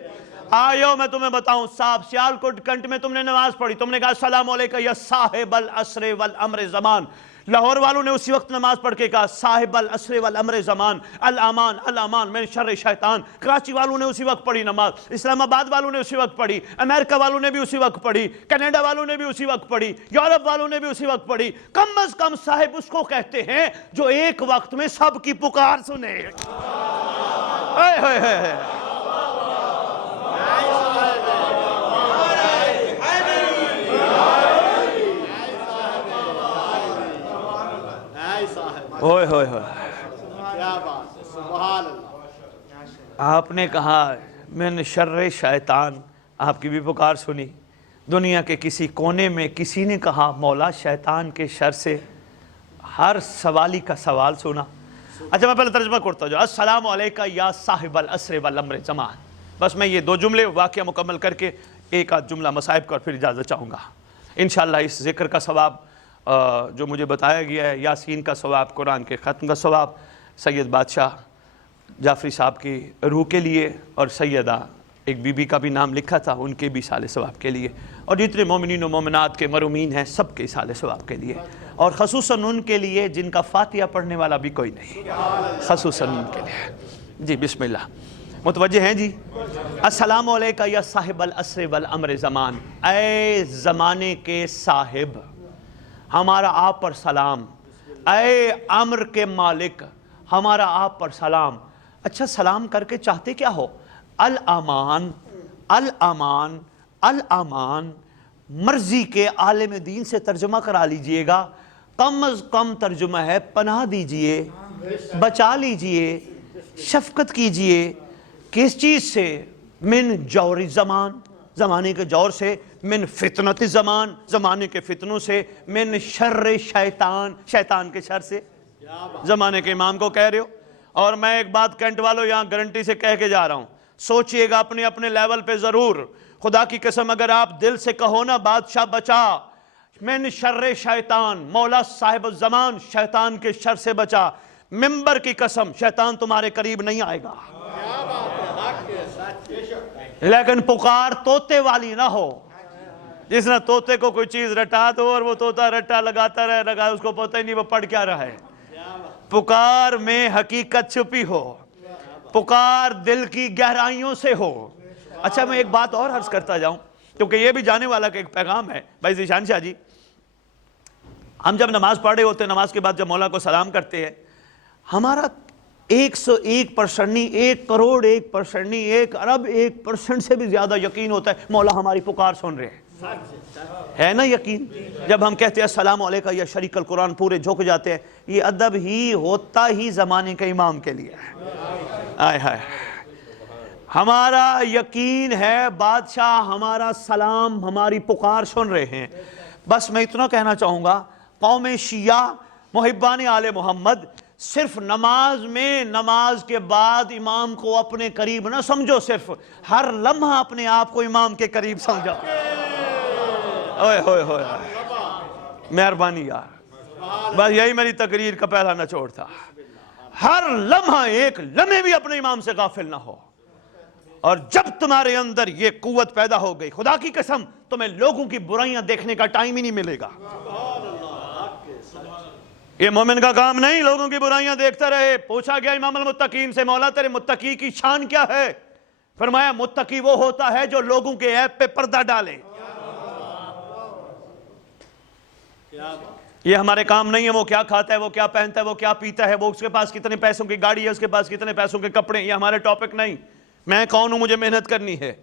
آئیو میں تمہیں بتاؤں، صاحب سیال کوٹ کنٹ میں تم نے نماز پڑھی، تم نے کہا السلام علیکہ یا صاحب العصر والامر زمان. لاہور والوں نے اسی وقت نماز پڑھ کے کہا صاحب العصر والامر زمان، الامان الامان من شر شیطان. کراچی والوں نے اسی وقت پڑھی نماز، اسلام آباد والوں نے اسی وقت پڑھی، امریکہ والوں نے بھی اسی وقت پڑھی، کینیڈا والوں نے بھی اسی وقت پڑھی، یورپ والوں نے بھی اسی وقت پڑھی. کم از کم صاحب اس کو کہتے ہیں جو ایک وقت میں سب کی پکار سنے. اے ہوئے ہوئے. ہوئے ہوئے ہوئے. آپ نے کہا من شر شیطان، آپ کی بھی پکار سنی. دنیا کے کسی کونے میں کسی نے کہا مولا شیطان کے شر سے. ہر سوالی کا سوال سنا. اچھا میں پہلے ترجمہ کرتا ہوں. السلام علیکہ یا صاحب العصر والامر زمان. بس میں یہ دو جملے واقعہ مکمل کر کے ایک آدھ جملہ مصائب کا پھر اجازت چاہوں گا انشاءاللہ. اس ذکر کا ثواب جو مجھے بتایا گیا ہے، یاسین کا ثواب، قرآن کے ختم کا ثواب، سید بادشاہ جعفری صاحب کی روح کے لیے، اور سیدہ ایک بی بی کا بھی نام لکھا تھا ان کے بھی اصال ثواب کے لیے، اور جتنے مومنین و مومنات کے مرحومین ہیں سب کے اصال ثواب کے لیے، اور خصوصاً ان کے لیے جن کا فاتحہ پڑھنے والا بھی کوئی نہیں، خصوصاً ان کے لیے. جی بسم اللہ. متوجہ ہیں جی؟ السلام علیکہ یا صاحب العصر والامر زمان، اے زمانے کے صاحب ہمارا آپ پر سلام. اے امر کے مالک ہمارا آپ پر سلام. اچھا سلام کر کے چاہتے کیا ہو؟ الامان الامان الامان. مرضی کے عالم دین سے ترجمہ کرا لیجئے گا. کم از کم ترجمہ ہے پناہ دیجئے. بچا لیجئے، شفقت کیجئے کس چیز سے؟ من جور زمان، زمانے کے جور سے، من فتنت زمان، زمانے کے فتنوں سے، من شر شیطان، شیطان کے شر سے۔ زمانے کے امام کو کہہ رہے ہو، اور میں ایک بات کینٹ والوں یہاں گارنٹی سے کہہ کے جا رہا ہوں، سوچئے گا اپنے اپنے لیول پہ ضرور، خدا کی قسم اگر آپ دل سے کہو نا بادشاہ بچا من شر شیطان، مولا صاحب الزمان شیطان کے شر سے بچا، ممبر کی قسم شیطان تمہارے قریب نہیں آئے گا، لیکن پکار طوطے والی نہ ہو، جس نے طوطے کو کوئی چیز رٹا دو اور وہ طوطا رٹا لگاتا رہے، اس کو پتہ ہی نہیں وہ پڑھ کیا رہا ہے۔ پکار میں حقیقت چھپی ہو، پکار دل کی گہرائیوں سے ہو۔ اچھا میں ایک بات اور عرض کرتا جاؤں، کیونکہ یہ بھی جانے والا کا ایک پیغام ہے بھائی ذیشان شاہ جی، ہم جب نماز پڑھ رہے ہوتے ہیں، نماز کے بعد جب مولا کو سلام کرتے ہیں، ہمارا 101% نہیں، 1 کروڑ 1% نہیں، 1 ارب 1% سے بھی زیادہ یقین ہوتا ہے مولا ہماری پکار سن رہے ہیں، ہے نا یقین؟ جب ہم کہتے ہیں السلام علیکہ یا شریک القرآن پورے جھک جاتے ہیں، یہ ادب ہی ہوتا ہی زمانے کے امام کے لیے ہے۔ آئے ہائے، ہمارا یقین ہے بادشاہ ہمارا سلام ہماری پکار سن رہے ہیں۔ بس میں اتنا کہنا چاہوں گا، قوم شیعہ محبان آل محمد صرف نماز میں، نماز کے بعد امام کو اپنے قریب نہ سمجھو، صرف ہر لمحہ اپنے آپ کو امام کے قریب سمجھو۔ اوئے ہوئے ہوئے، مہربانی یار، بس یہی میری تقریر کا پہلا نچوڑ تھا، ہر لمحہ ایک لمحے بھی اپنے امام سے غافل نہ ہو، اور جب تمہارے اندر یہ قوت پیدا ہو گئی، خدا کی قسم تمہیں لوگوں کی برائیاں دیکھنے کا ٹائم ہی نہیں ملے گا۔ یہ مومن کا کام نہیں لوگوں کی برائیاں دیکھتا رہے۔ پوچھا گیا امام المتقین سے، مولا تیرے متقی کی شان کیا ہے؟ فرمایا متقی وہ ہوتا ہے جو لوگوں کے عیب پہ پردہ ڈالے۔ یہ ہمارے کام نہیں ہے وہ کیا کھاتا ہے، وہ کیا پہنتا ہے، وہ کیا پیتا ہے، وہ اس کے پاس کتنے پیسوں کی گاڑی ہے، اس کے پاس کتنے پیسوں کے کپڑے، یہ ہمارے ٹاپک نہیں۔ میں کون ہوں، مجھے محنت کرنی ہے،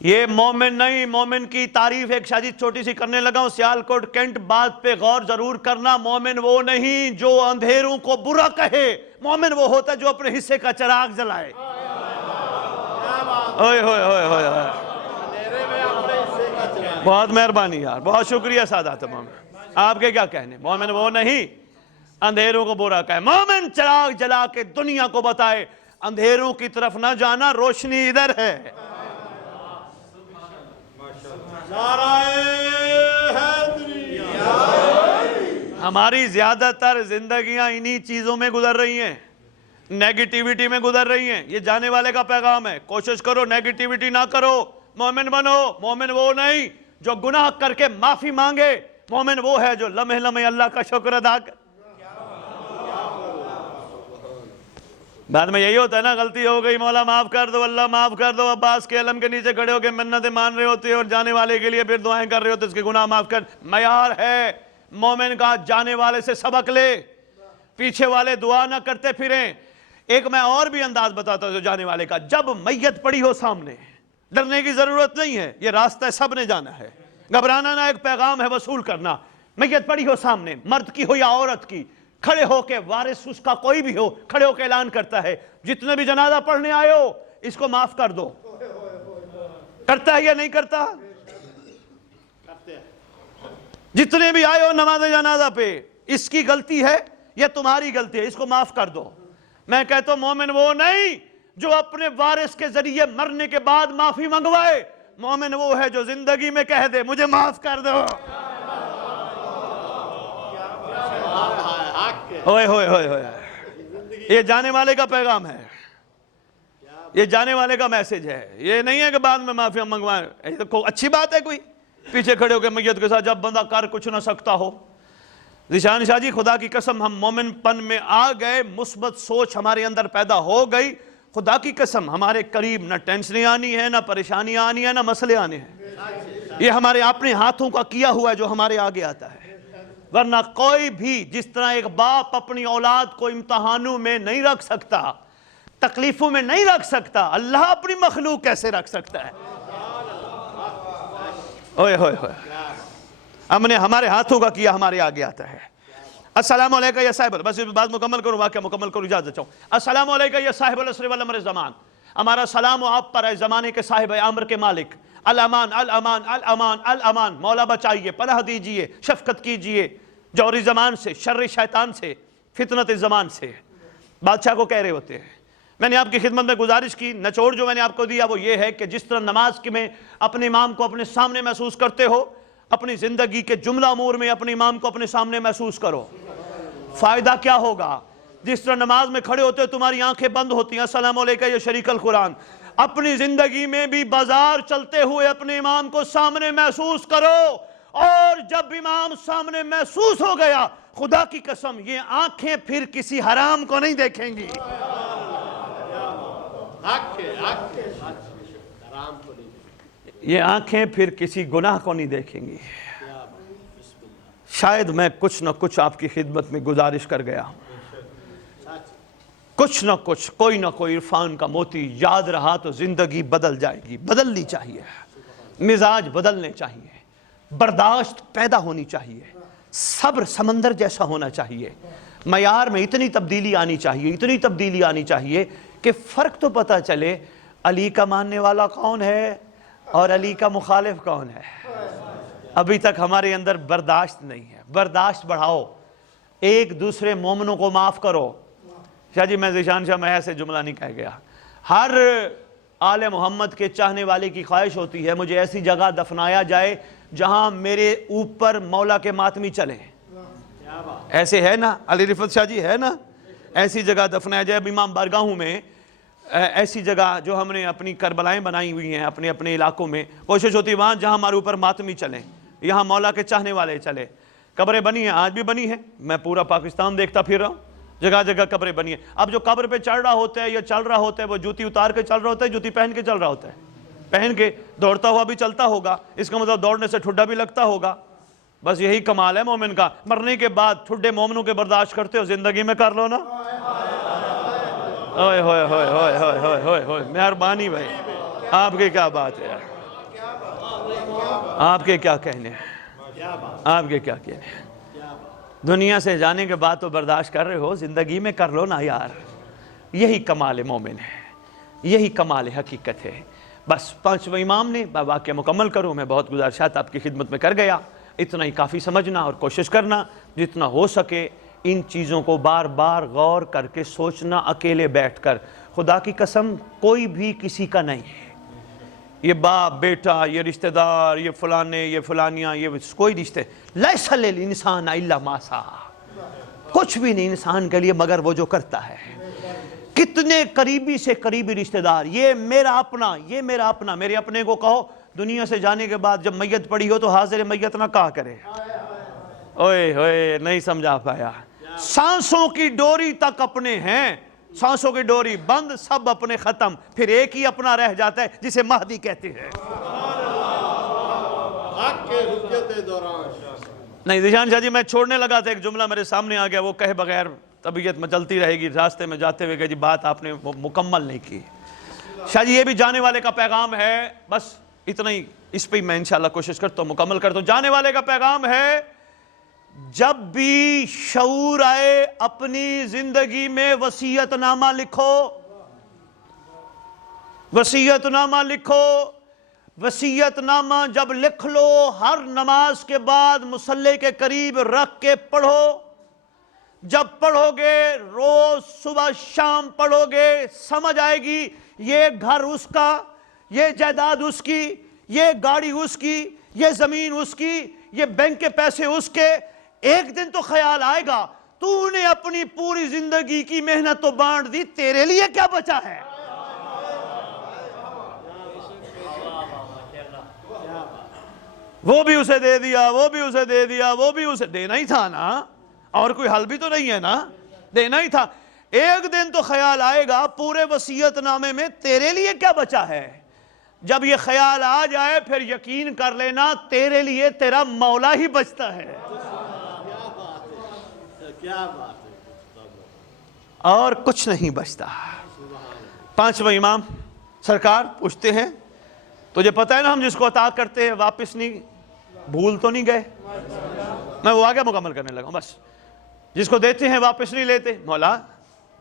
یہ مومن نہیں۔ مومن کی تعریف ایک شاید چھوٹی سی کرنے لگا ہوں، سیالکوٹ کینٹ، بات پہ غور ضرور کرنا۔ مومن وہ نہیں جو اندھیروں کو برا کہے، مومن وہ ہوتا ہے جو اپنے حصے کا چراغ جلائے۔ اوئے ہوئے ہوئے ہوئے، بہت مہربانی یار، بہت شکریہ سادات تمام، آپ کے کیا کہنے۔ مومن وہ نہیں اندھیروں کو برا کہے، مومن چراغ جلا کے دنیا کو بتائے اندھیروں کی طرف نہ جانا، روشنی ادھر ہے۔ ہماری زیادہ تر زندگیاں انہی چیزوں میں گزر رہی ہیں، نیگیٹیوٹی میں گزر رہی ہیں۔ یہ جانے والے کا پیغام ہے، کوشش کرو نیگیٹیوٹی نہ کرو، مومن بنو۔ مومن وہ نہیں جو گناہ کر کے معافی مانگے، مومن وہ ہے جو لمحے لمحے اللہ کا شکر ادا کر۔ بعد میں یہی ہوتا ہے نا، غلطی ہو گئی مولا معاف کر دو، اللہ معاف کر دو، عباس کے علم کے نیچے کھڑے ہو کے منتیں مان رہے ہوتے ہیں اور جانے والے کے لیے پھر دعائیں کر رہے ہوتے ہیں اس کے گناہ معاف کر۔ معیار ہے مومن کا جانے والے سے سبق لے، پیچھے والے دعا نہ کرتے پھریں۔ ایک میں اور بھی انداز بتاتا ہوں جانے والے کا، جب میت پڑی ہو سامنے ڈرنے کی ضرورت نہیں ہے، یہ راستہ سب نے جانا ہے، گھبرانا نہ، ایک پیغام ہے وصول کرنا۔ میت پڑی ہو سامنے، مرد کی ہو یا عورت کی، کھڑے ہو کے وارث اس کا کوئی بھی ہو، کھڑے ہو کے اعلان کرتا ہے جتنے بھی جنازہ پڑھنے آئے ہو اس کو معاف کر دو۔ کرتا ہے یا نہیں کرتا؟ جتنے بھی آئے ہو نماز جنازہ پہ، اس کی غلطی ہے یا تمہاری غلطی ہے، اس کو معاف کر دو۔ میں کہتا ہوں مومن وہ نہیں جو اپنے وارث کے ذریعے مرنے کے بعد معافی منگوائے، مومن وہ ہے جو زندگی میں کہہ دے مجھے معاف کر دو۔ ہوئے ہوئے ہوئے ہوئے، یہ جانے والے کا پیغام ہے، یہ جانے والے کا میسج ہے۔ یہ نہیں ہے کہ بعد میں معافی منگوائیں، اچھی بات ہے کوئی پیچھے کھڑے ہو کے میت کے ساتھ جب بندہ کر کچھ نہ سکتا ہو۔ ذیشان شاہ جی خدا کی قسم ہم مومن پن میں آ گئے، مثبت سوچ ہمارے اندر پیدا ہو گئی، خدا کی قسم ہمارے قریب نہ ٹینشنیں آنی ہے، نہ پریشانیاں آنی ہے، نہ مسئلے آنے ہیں۔ یہ ہمارے اپنے ہاتھوں کا کیا ہوا ہے جو ہمارے آگے آتا ہے۔ ورنہ کوئی بھی جس طرح ایک باپ اپنی اولاد کو امتحانوں میں نہیں رکھ سکتا، تکلیفوں میں نہیں رکھ سکتا، اللہ اپنی مخلوق کیسے رکھ سکتا ہے؟ اوئے ہوئے ہوئے، ہم نے ہمارے ہاتھوں کا کیا ہمارے آگے آتا ہے۔ السلام علیکم یا صاحب، بس بات مکمل کروں، واقعہ مکمل کروں، اجازت چاہوں. السلام علیکم یا صاحب العصر والامر زمان، ہمارا سلام و آپ پر ہے زمانے کے صاحب امر کے مالک. الامان الامان الامان الامان، مولا بچائیے، پناہ دیجئے، شفقت کیجئے جوری زمان سے، شر شیطان سے، فتنت زمان سے. بادشاہ کو کہہ رہے ہوتے ہیں. میں نے آپ کی خدمت میں گزارش کی، نچوڑ جو میں نے آپ کو دیا وہ یہ ہے کہ جس طرح نماز میں اپنے امام کو اپنے سامنے محسوس کرتے ہو، اپنی زندگی کے جملہ امور میں اپنے امام کو اپنے سامنے محسوس کرو. فائدہ کیا ہوگا؟ جس طرح نماز میں کھڑے ہوتے ہو تمہاری آنکھیں بند ہوتی ہیں، السلام علیکم یا شریک القرآن. اپنی زندگی میں بھی بازار چلتے ہوئے اپنے امام کو سامنے محسوس کرو، اور جب امام سامنے محسوس ہو گیا، خدا کی قسم یہ آنکھیں پھر کسی حرام کو نہیں دیکھیں گی. یہ آنکھیں پھر کسی گناہ کو نہیں دیکھیں گی. شاید میں کچھ نہ کچھ آپ کی خدمت میں گزارش کر گیا ہوں، کچھ نہ کچھ، کوئی نہ کوئی عرفان کا موتی یاد رہا تو زندگی بدل جائے گی. بدلنی چاہیے، مزاج بدلنے چاہیے، برداشت پیدا ہونی چاہیے، صبر سمندر جیسا ہونا چاہیے، معیار میں اتنی تبدیلی آنی چاہیے، اتنی تبدیلی آنی چاہیے کہ فرق تو پتہ چلے علی کا ماننے والا کون ہے اور علی کا مخالف کون ہے. ابھی تک ہمارے اندر برداشت نہیں ہے. برداشت بڑھاؤ، ایک دوسرے مومنوں کو معاف کرو. شاہ جی میں ذیشان شاہ محض سے جملہ نہیں کہہ گیا. ہر آل محمد کے چاہنے والے کی خواہش ہوتی ہے مجھے ایسی جگہ دفنایا جائے جہاں میرے اوپر مولا کے ماتمی چلیں. ایسے ہے نا علی رفت شاہ جی، ہے نا ایسی جگہ دفنایا جائے. اب امام بارگاہوں میں ایسی جگہ جو ہم نے اپنی کربلائیں بنائی ہوئی ہیں اپنے اپنے علاقوں میں، کوشش ہوتی ہے وہاں جہاں ہمارے اوپر ماتمی چلیں، یہاں مولا کے چاہنے والے چلے. قبریں بنی ہیں، آج بھی بنی ہیں، میں پورا پاکستان دیکھتا پھر رہا ہوں، جگہ جگہ قبریں بنی ہیں. اب جو قبر پہ چڑھ رہا ہوتا ہے یا چل رہا ہوتا ہے وہ جوتی اتار کے چل رہا ہوتا ہے، جوتی پہن کے چل رہا ہوتا ہے. پہن کے دوڑتا ہوا بھی چلتا ہوگا، اس کا مطلب دوڑنے سے ٹھڈا بھی لگتا ہوگا. بس یہی کمال ہے مومن کا. مرنے کے بعد ٹھڈے مومنوں کے برداشت کرتے ہو، زندگی میں کر لو نا. ہوئے ہوئے ہوئے ہوئے ہوئے ہوئے ہوئے ہوئے، مہربانی بھائی، آپ کے کیا بات ہے، آپ کے کیا کہنے ہیں، آپ کے کیا کہنے ہیں. دنیا سے جانے کے بعد تو برداشت کر رہے ہو، زندگی میں کر لو نا یار. یہی کمال مومن ہے، یہی کمال حقیقت ہے. بس پانچویں امام نے واقعہ مکمل کروں، میں بہت گزارشات آپ کی خدمت میں کر گیا. اتنا ہی کافی سمجھنا اور کوشش کرنا جتنا ہو سکے ان چیزوں کو بار بار غور کر کے سوچنا اکیلے بیٹھ کر. خدا کی قسم کوئی بھی کسی کا نہیں ہے. یہ باپ بیٹا، یہ رشتہ دار، یہ فلانے، یہ فلانیاں، یہ کوئی رشتے. لیس للانسان الا ما سعی، کچھ بھی نہیں انسان کے لیے مگر وہ جو کرتا ہے. کتنے قریبی سے قریبی رشتہ دار، یہ میرا اپنا، یہ میرا اپنا. میرے اپنے کو کہو دنیا سے جانے کے بعد جب میت پڑی ہو تو حاضر میت نہ کہا کرے. اوئے ہوئے نہیں سمجھا پایا. سانسوں کی ڈوری تک اپنے ہیں، سانسوں کی ڈوری بند، سب اپنے ختم، پھر ایک ہی اپنا رہ جاتا ہے جسے مہدی کہتے ہیں. نہیں ذیشان شاہ جی میں چھوڑنے لگا تھا، ایک جملہ میرے سامنے آ گیا، وہ کہے بغیر طبیعت میں چلتی رہے گی. راستے میں جاتے ہوئے کہ جی بات آپ نے مکمل نہیں کی. شاہ جی یہ بھی جانے والے کا پیغام ہے، بس اتنا ہی، اس پہ میں انشاءاللہ کوشش کرتا ہوں مکمل کرتا ہوں. جانے والے کا پیغام ہے جب بھی شعور آئے اپنی زندگی میں وصیت نامہ لکھو، وصیت نامہ لکھو. وصیت نامہ جب لکھ لو ہر نماز کے بعد مصلی کے قریب رکھ کے پڑھو. جب پڑھو گے روز صبح شام پڑھو گے، سمجھ آئے گی یہ گھر اس کا، یہ جائیداد اس کی، یہ گاڑی اس کی، یہ زمین اس کی، یہ بینک کے پیسے اس کے. ایک دن تو خیال آئے گا تو نے اپنی پوری زندگی کی محنت تو بانٹ دی، تیرے لیے کیا بچا ہے. وہ بھی اسے دے دیا، وہ بھی اسے دے دیا، وہ بھی اسے دینا ہی تھا نا، اور کوئی حل بھی تو نہیں ہے نا، دینا ہی تھا. ایک دن تو خیال آئے گا پورے وصیت نامے میں تیرے لیے کیا بچا ہے. جب یہ خیال آ جائے پھر یقین کر لینا تیرے لیے تیرا مولا ہی بچتا ہے، اور کچھ نہیں بچتا. پانچواں امام سرکار پوچھتے ہیں تجھے پتہ ہے نا ہم جس کو عطا کرتے ہیں واپس نہیں، بھول تو نہیں گئے. میں وہ آگے مکمل کرنے لگا ہوں. بس جس کو دیتے ہیں واپس نہیں لیتے. مولا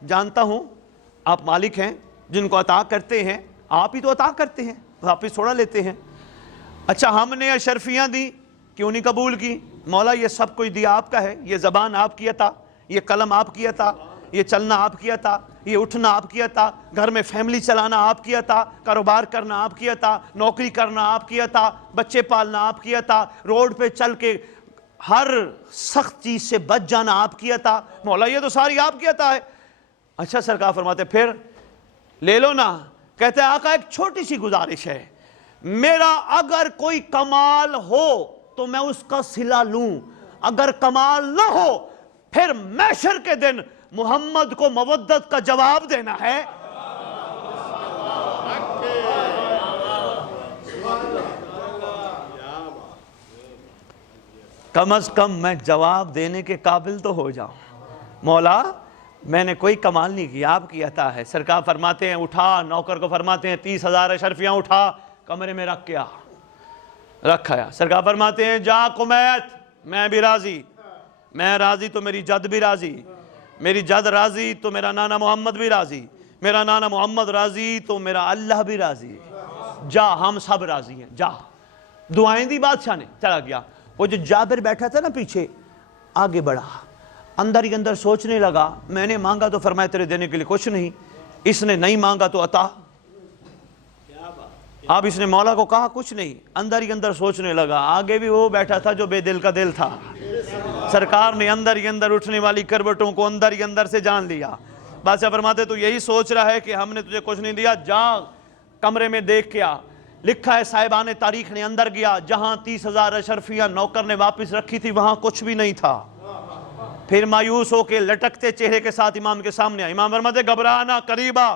جانتا ہوں آپ مالک ہیں, جن کو عطا کرتے ہیں آپ ہی تو عطا کرتے ہیں, واپس تھوڑا لیتے ہیں. اچھا ہم نے اشرفیاں دی کیوں نہیں قبول کی؟ مولا یہ سب کچھ دیا آپ کا ہے, یہ زبان آپ کی عطا, یہ قلم آپ کی عطا, یہ چلنا آپ کی عطا, یہ اٹھنا آپ کی عطا, گھر میں فیملی چلانا آپ کی عطا, کاروبار کرنا آپ کی عطا, نوکری کرنا آپ کی عطا, بچے پالنا آپ کی عطا, روڈ پہ چل کے ہر سخت چیز سے بچ جانا آپ کی عطا. مولا یہ تو ساری آپ کی عطا ہے. اچھا سرکار فرماتے پھر لے لو نا. کہتے ہیں آقا ایک چھوٹی سی گزارش ہے, میرا اگر کوئی کمال ہو تو میں اس کا صلہ لوں, اگر کمال نہ ہو پھر محشر کے دن محمد کو مودت کا جواب دینا ہے. کم از کم میں جواب دینے کے قابل تو ہو جاؤں. مولا میں نے کوئی کمال نہیں کیا, آپ کی عطا ہے. سرکار فرماتے ہیں اٹھا, نوکر کو فرماتے ہیں 30,000 اشرفیاں اٹھا کمرے میں رکھ کیا, رکھایا. سرکار فرماتے ہیں جا کمیت, میں بھی راضی, میں راضی تو میری جد بھی راضی, میری جد راضی تو میرا نانا محمد بھی راضی, میرا نانا محمد راضی تو میرا اللہ بھی راضی. جا ہم سب راضی ہیں, جا. دعائیں دی بادشاہ نے, چلا گیا. وہ جو جابر بیٹھا تھا نا پیچھے, آگے بڑھا, اندر ہی اندر سوچنے لگا میں نے مانگا تو فرمایا تیرے دینے کے لیے کچھ نہیں, اس نے نہیں مانگا تو عطا. اب اس نے مولا کو کہا کچھ نہیں, اندر ہی اندر سوچنے لگا. آگے بھی وہ بیٹھا تھا جو بے دل کا دل تھا. سرکار نے اندر ہی اندر اٹھنے والی کروٹوں کو اندر ہی اندر سے جان لیا. بادشاہ فرماتے تو یہی سوچ رہا ہے کہ ہم نے تجھے کچھ نہیں دیا, جا کمرے میں دیکھ کے آ. لکھا ہے صاحبان تاریخ نے اندر گیا, جہاں 30,000 اشرفیاں نوکر نے واپس رکھی تھی وہاں کچھ بھی نہیں تھا. پھر مایوس ہو کے لٹکتے چہرے کے ساتھ امام کے سامنے آیا. امام فرماتے گھبرانا قریبا,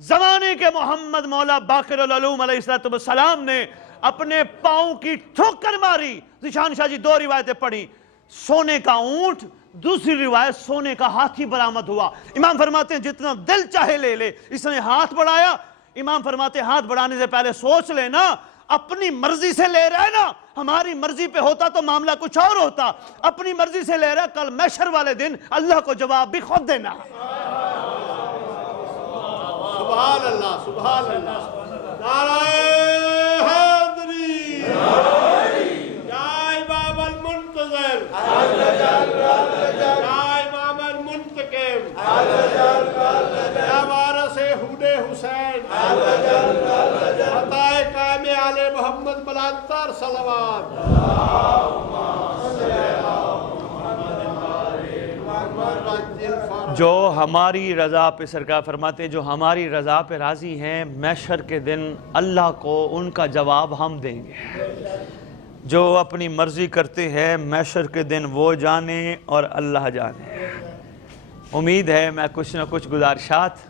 زمانے کے محمد مولا باقر العلوم علیہ السلام نے اپنے پاؤں کی ٹھوکر ماری. ذیشان شاہ جی 2 روایتیں پڑھی, سونے کا اونٹ, دوسری روایت سونے کا ہاتھی برآمد ہوا. امام فرماتے ہیں جتنا دل چاہے لے لے. اس نے ہاتھ بڑھایا. امام فرماتے ہاتھ بڑھانے سے پہلے سوچ لینا, اپنی مرضی سے لے رہا ہے نا, ہماری مرضی پہ ہوتا تو معاملہ کچھ اور ہوتا. اپنی مرضی سے لے رہا ہے, کل محشر والے دن اللہ کو جواب بھی خود دینا. سبحان اللہ, سبحان اللہ. نعرہ حیدری, یا امام المنتظر, یا امام المنتقم, یا وارث حود حسین, عطائے قائم آل محمد بلندتر صلوات. جو ہماری رضا پہ, سرکار فرماتے جو ہماری رضا پہ راضی ہیں, محشر کے دن اللہ کو ان کا جواب ہم دیں گے. جو اپنی مرضی کرتے ہیں محشر کے دن وہ جانے اور اللہ جانے. امید ہے میں کچھ نہ کچھ گزارشات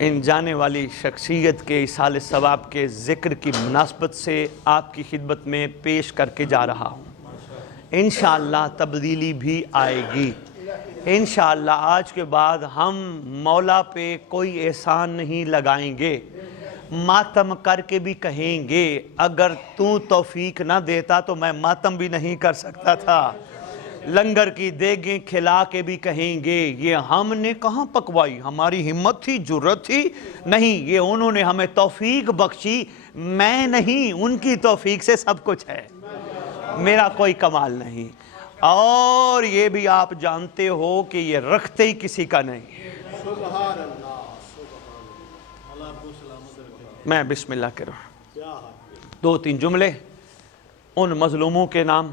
ان جانے والی شخصیت کے ایصال ثواب کے ذکر کی مناسبت سے آپ کی خدمت میں پیش کر کے جا رہا ہوں. انشاءاللہ تبدیلی بھی آئے گی. انشاءاللہ آج کے بعد ہم مولا پہ کوئی احسان نہیں لگائیں گے, ماتم کر کے بھی کہیں گے اگر تو توفیق نہ دیتا تو میں ماتم بھی نہیں کر سکتا تھا. لنگر کی دیگیں کھلا کے بھی کہیں گے یہ ہم نے کہاں پکوائی, ہماری ہمت تھی, جرت تھی نہیں, یہ انہوں نے ہمیں توفیق بخشی, میں نہیں, ان کی توفیق سے سب کچھ ہے, میرا کوئی کمال نہیں. اور یہ بھی آپ جانتے ہو کہ یہ رکھتے ہی کسی کا نہیں. سبحان اللہ, میں بسم اللہ کروں. 2-3 جملے ان مظلوموں کے نام,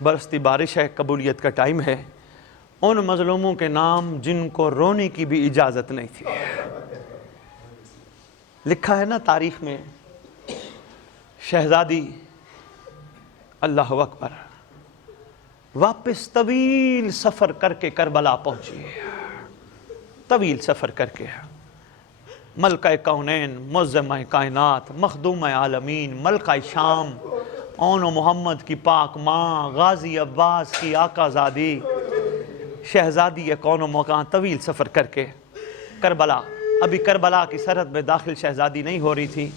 برستی بارش ہے, قبولیت کا ٹائم ہے, ان مظلوموں کے نام جن کو رونے کی بھی اجازت نہیں تھی. لکھا ہے نا تاریخ میں, شہزادی اللہ اکبر واپس طویل سفر کر کے کربلا پہنچی, طویل سفر کر کے. ملکہ کونین, معظمہ کائنات, مخدومہ عالمین, ملکہ شام, اون و محمد کی پاک ماں, غازی عباس کی آقا زادی, شہزادی کون و مکان, طویل سفر کر کے کربلا. ابھی کربلا کی سرحد میں داخل شہزادی نہیں ہو رہی تھی.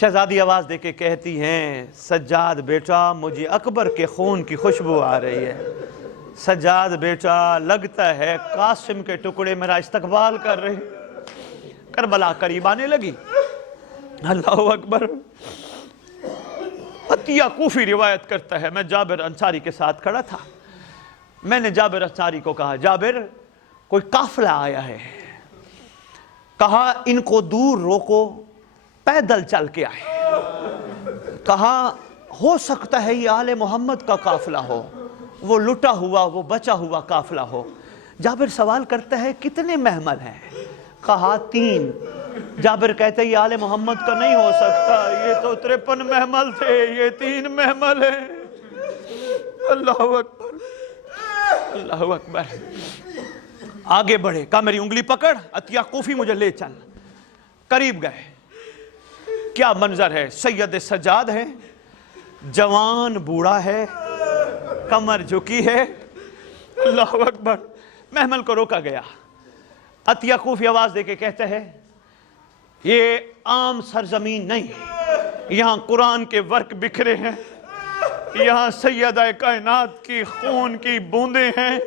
شہزادی آواز دے کے کہتی ہیں سجاد بیٹا مجھے اکبر کے خون کی خوشبو آ رہی ہے. سجاد بیٹا لگتا ہے قاسم کے ٹکڑے میرا استقبال کر رہے. کربلا قریب آنے لگی. اللہ اکبر. عطیہ کوفی روایت کرتا ہے میں جابر انصاری کے ساتھ کھڑا تھا. میں نے جابر انصاری کو کہا جابر کوئی قافلہ آیا ہے. کہا ان کو دور روکو پیدل چل کے آئے. کہا ہو سکتا ہے یہ آل محمد کا قافلہ ہو, وہ لٹا ہوا وہ بچا ہوا قافلہ ہو. جابر سوال کرتا ہے کتنے محمل ہیں؟ کہا 3. جابر کہتے ہیں یہ آل محمد کا نہیں ہو سکتا, یہ تو 53 محمل تھے, یہ 3 محمل ہیں. اللہ اکبر اللہ اکبر. آگے بڑھے. کہا میری انگلی پکڑ عطیہ کوفی مجھے لے چل. قریب گئے. کیا منظر ہے. سید سجاد ہے, جوان بوڑھا ہے, کمر جھکی ہے. اللہ اکبر. محمل کو روکا گیا. عطیہ کوفی آواز دے کے کہتے ہیں یہ عام سرزمین نہیں, یہاں قرآن کے ورق بکھرے ہیں, یہاں سیدہ کائنات کی خون کی بوندیں ہیں,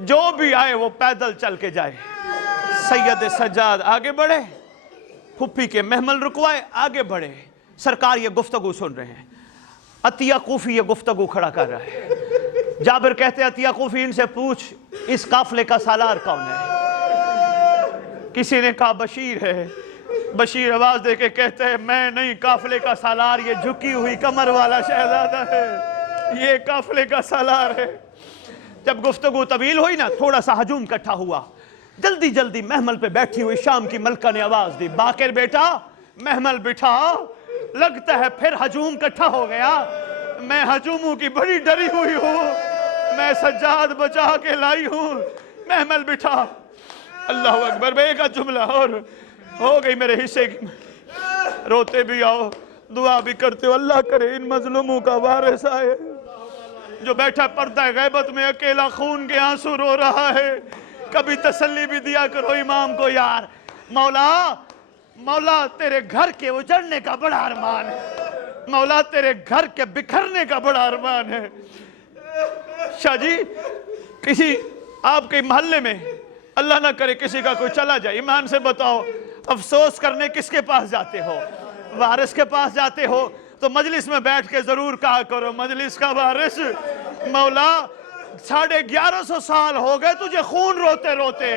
جو بھی آئے وہ پیدل چل کے جائے. سید سجاد آگے بڑھے, پھپھی کے محمل رکوائے, آگے بڑھے. سرکار یہ گفتگو سن رہے ہیں. عطیہ کوفی یہ گفتگو کھڑا کر رہا ہے. جابر کہتے ہیں عطیہ کوفی ان سے پوچھ اس قافلے کا سالار کون ہے؟ کسی نے کہا بشیر ہے. بشیر آواز دے کے کہتے ہیں میں نہیں, قافلے کا سالار یہ جھکی ہوئی کمر والا شہزادہ ہے, یہ قافلے کا سالار ہے. جب گفتگو طویل ہوئی نا, تھوڑا سا ہجوم اکٹھا ہوا. جلدی جلدی محمل پہ بیٹھی ہوئی شام کی ملکہ نے آواز دی باقر بیٹا محمل بٹھا, لگتا ہے پھر ہجوم اکٹھا ہو گیا. میں ہجوموں کی بڑی ڈری ہوئی ہوں, میں سجاد بچا کے لائی ہوں, محمل بٹھا. اللہ اکبر. بے کا جملہ اور ہو گئی میرے حصے کی. روتے بھی آؤ, دعا بھی کرتے ہو اللہ کرے ان مظلوموں کا وارث آئے. جو بیٹھا پردہ غیبت میں اکیلا خون کے آنسو رو رہا ہے, کبھی تسلی بھی دیا کرو امام کو یار. مولا مولا تیرے گھر کے اجڑنے کا بڑا ارمان ہے, مولا تیرے گھر کے بکھرنے کا بڑا ارمان ہے. شاہ جی کسی آپ کے محلے میں اللہ نہ کرے کسی کا کوئی چلا جائے, ایمان سے بتاؤ افسوس کرنے کس کے پاس جاتے ہو؟ وارث کے پاس جاتے ہو تو مجلس میں بیٹھ کے ضرور کہا کرو مجلس کا وارث مولا 1150 سال ہو گئے تجھے خون روتے روتے,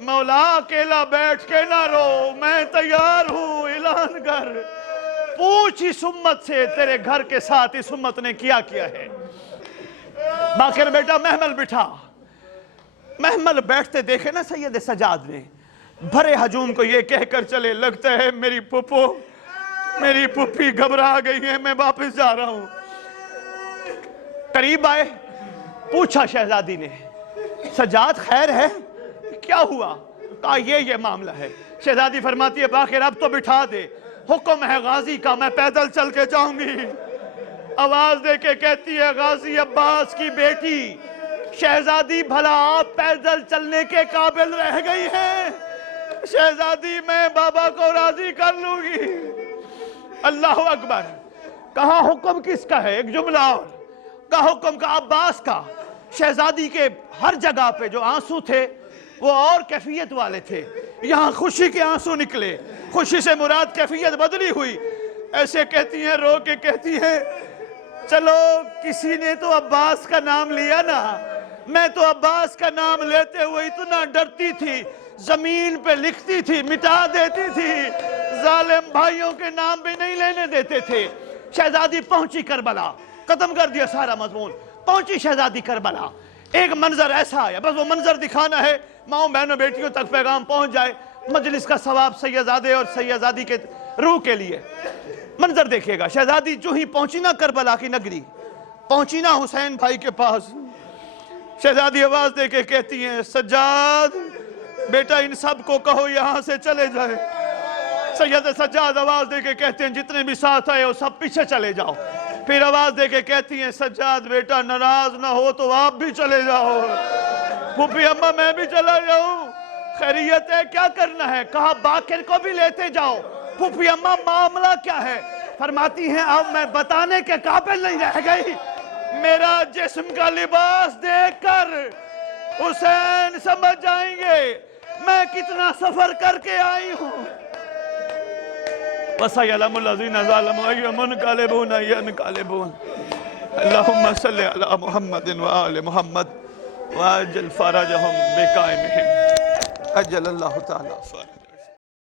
مولا اکیلا بیٹھ کے نہ رو, میں تیار ہوں, اعلان کر. پوچھ اس امت سے تیرے گھر کے ساتھ اس امت نے کیا کیا ہے. باقر بیٹا محمل بٹھا. محمل بیٹھتے دیکھے نا سید سجاد نے, بھرے ہجوم کو یہ کہہ کر چلے لگتا ہے میری پھپھو میری پھپھی گھبرا گئی ہے, میں واپس جا رہا ہوں. قریب آئے, پوچھا شہزادی نے سجاد خیر ہے کیا ہوا؟ کہا یہ معاملہ ہے. شہزادی فرماتی ہے باقر اب تو بٹھا دے, حکم ہے غازی کا میں پیدل چل کے جاؤں گی. آواز دے کے کہتی ہے غازی عباس کی بیٹی شہزادی بھلا آپ پیدل چلنے کے قابل رہ گئی ہیں؟ شہزادی میں بابا کو راضی کر لوں گی. اللہ اکبر. کہا حکم کس کا ہے؟ ایک جملہ اور کہا حکم کا عباس کا. شہزادی کے ہر جگہ پہ جو آنسو تھے وہ اور کیفیت والے تھے, یہاں خوشی کے آنسو نکلے. خوشی سے مراد کیفیت بدلی ہوئی. ایسے کہتی ہیں رو کے کہتی ہیں چلو کسی نے تو عباس کا نام لیا نا, میں تو عباس کا نام لیتے ہوئے اتنا ڈرتی تھی, زمین پہ لکھتی تھی مٹا دیتی تھی, ظالم بھائیوں کے نام بھی نہیں لینے دیتے تھے. شہزادی پہنچی کربلا, ختم کر دیا سارا مضمون. پہنچی شہزادی کربلا, ایک منظر ایسا ہے بس وہ منظر دکھانا ہے, ماؤں بہنوں بیٹیوں تک پیغام پہنچ جائے, مجلس کا ثواب سیدزادے اور سیدزادی کے روح کے لیے. منظر دیکھیے گا. شہزادی جو ہی پہنچی نا کربلا کی نگری, پہنچی نا حسین بھائی کے پاس, شہزادی آواز دے کے کہتی ہیں سجاد بیٹا ان سب کو کہو یہاں سے چلے جائے. سید سجاد آواز دے کے کہتے ہیں جتنے بھی ساتھ آئے وہ سب پیچھے چلے جاؤ. پھر آواز دے کے کہتی ہیں سجاد بیٹا ناراض نہ ہو تو آپ بھی چلے جاؤ. پھوپھی اماں میں بھی چلا جاؤں؟ خیریت ہے کیا کرنا ہے؟ کہا باقر کو بھی لیتے جاؤ. پھوپھی اماں معاملہ کیا ہے؟ فرماتی ہیں اب میں بتانے کے قابل نہیں رہ گئی, میرا جسم کا لباس دیکھ کر حسین سمجھ جائیں گے میں کتنا سفر کر کے آئی ہوں وَسَيَعْلَمُ الَّذِينَ ظَلَمُوا أَيَّ مُنْقَلِبٍ يَنْقَلِبُونَ اللهم صل على محمد وآل محمد وعجل فرجهم بقائمهم عجل الله تعالى فرجهم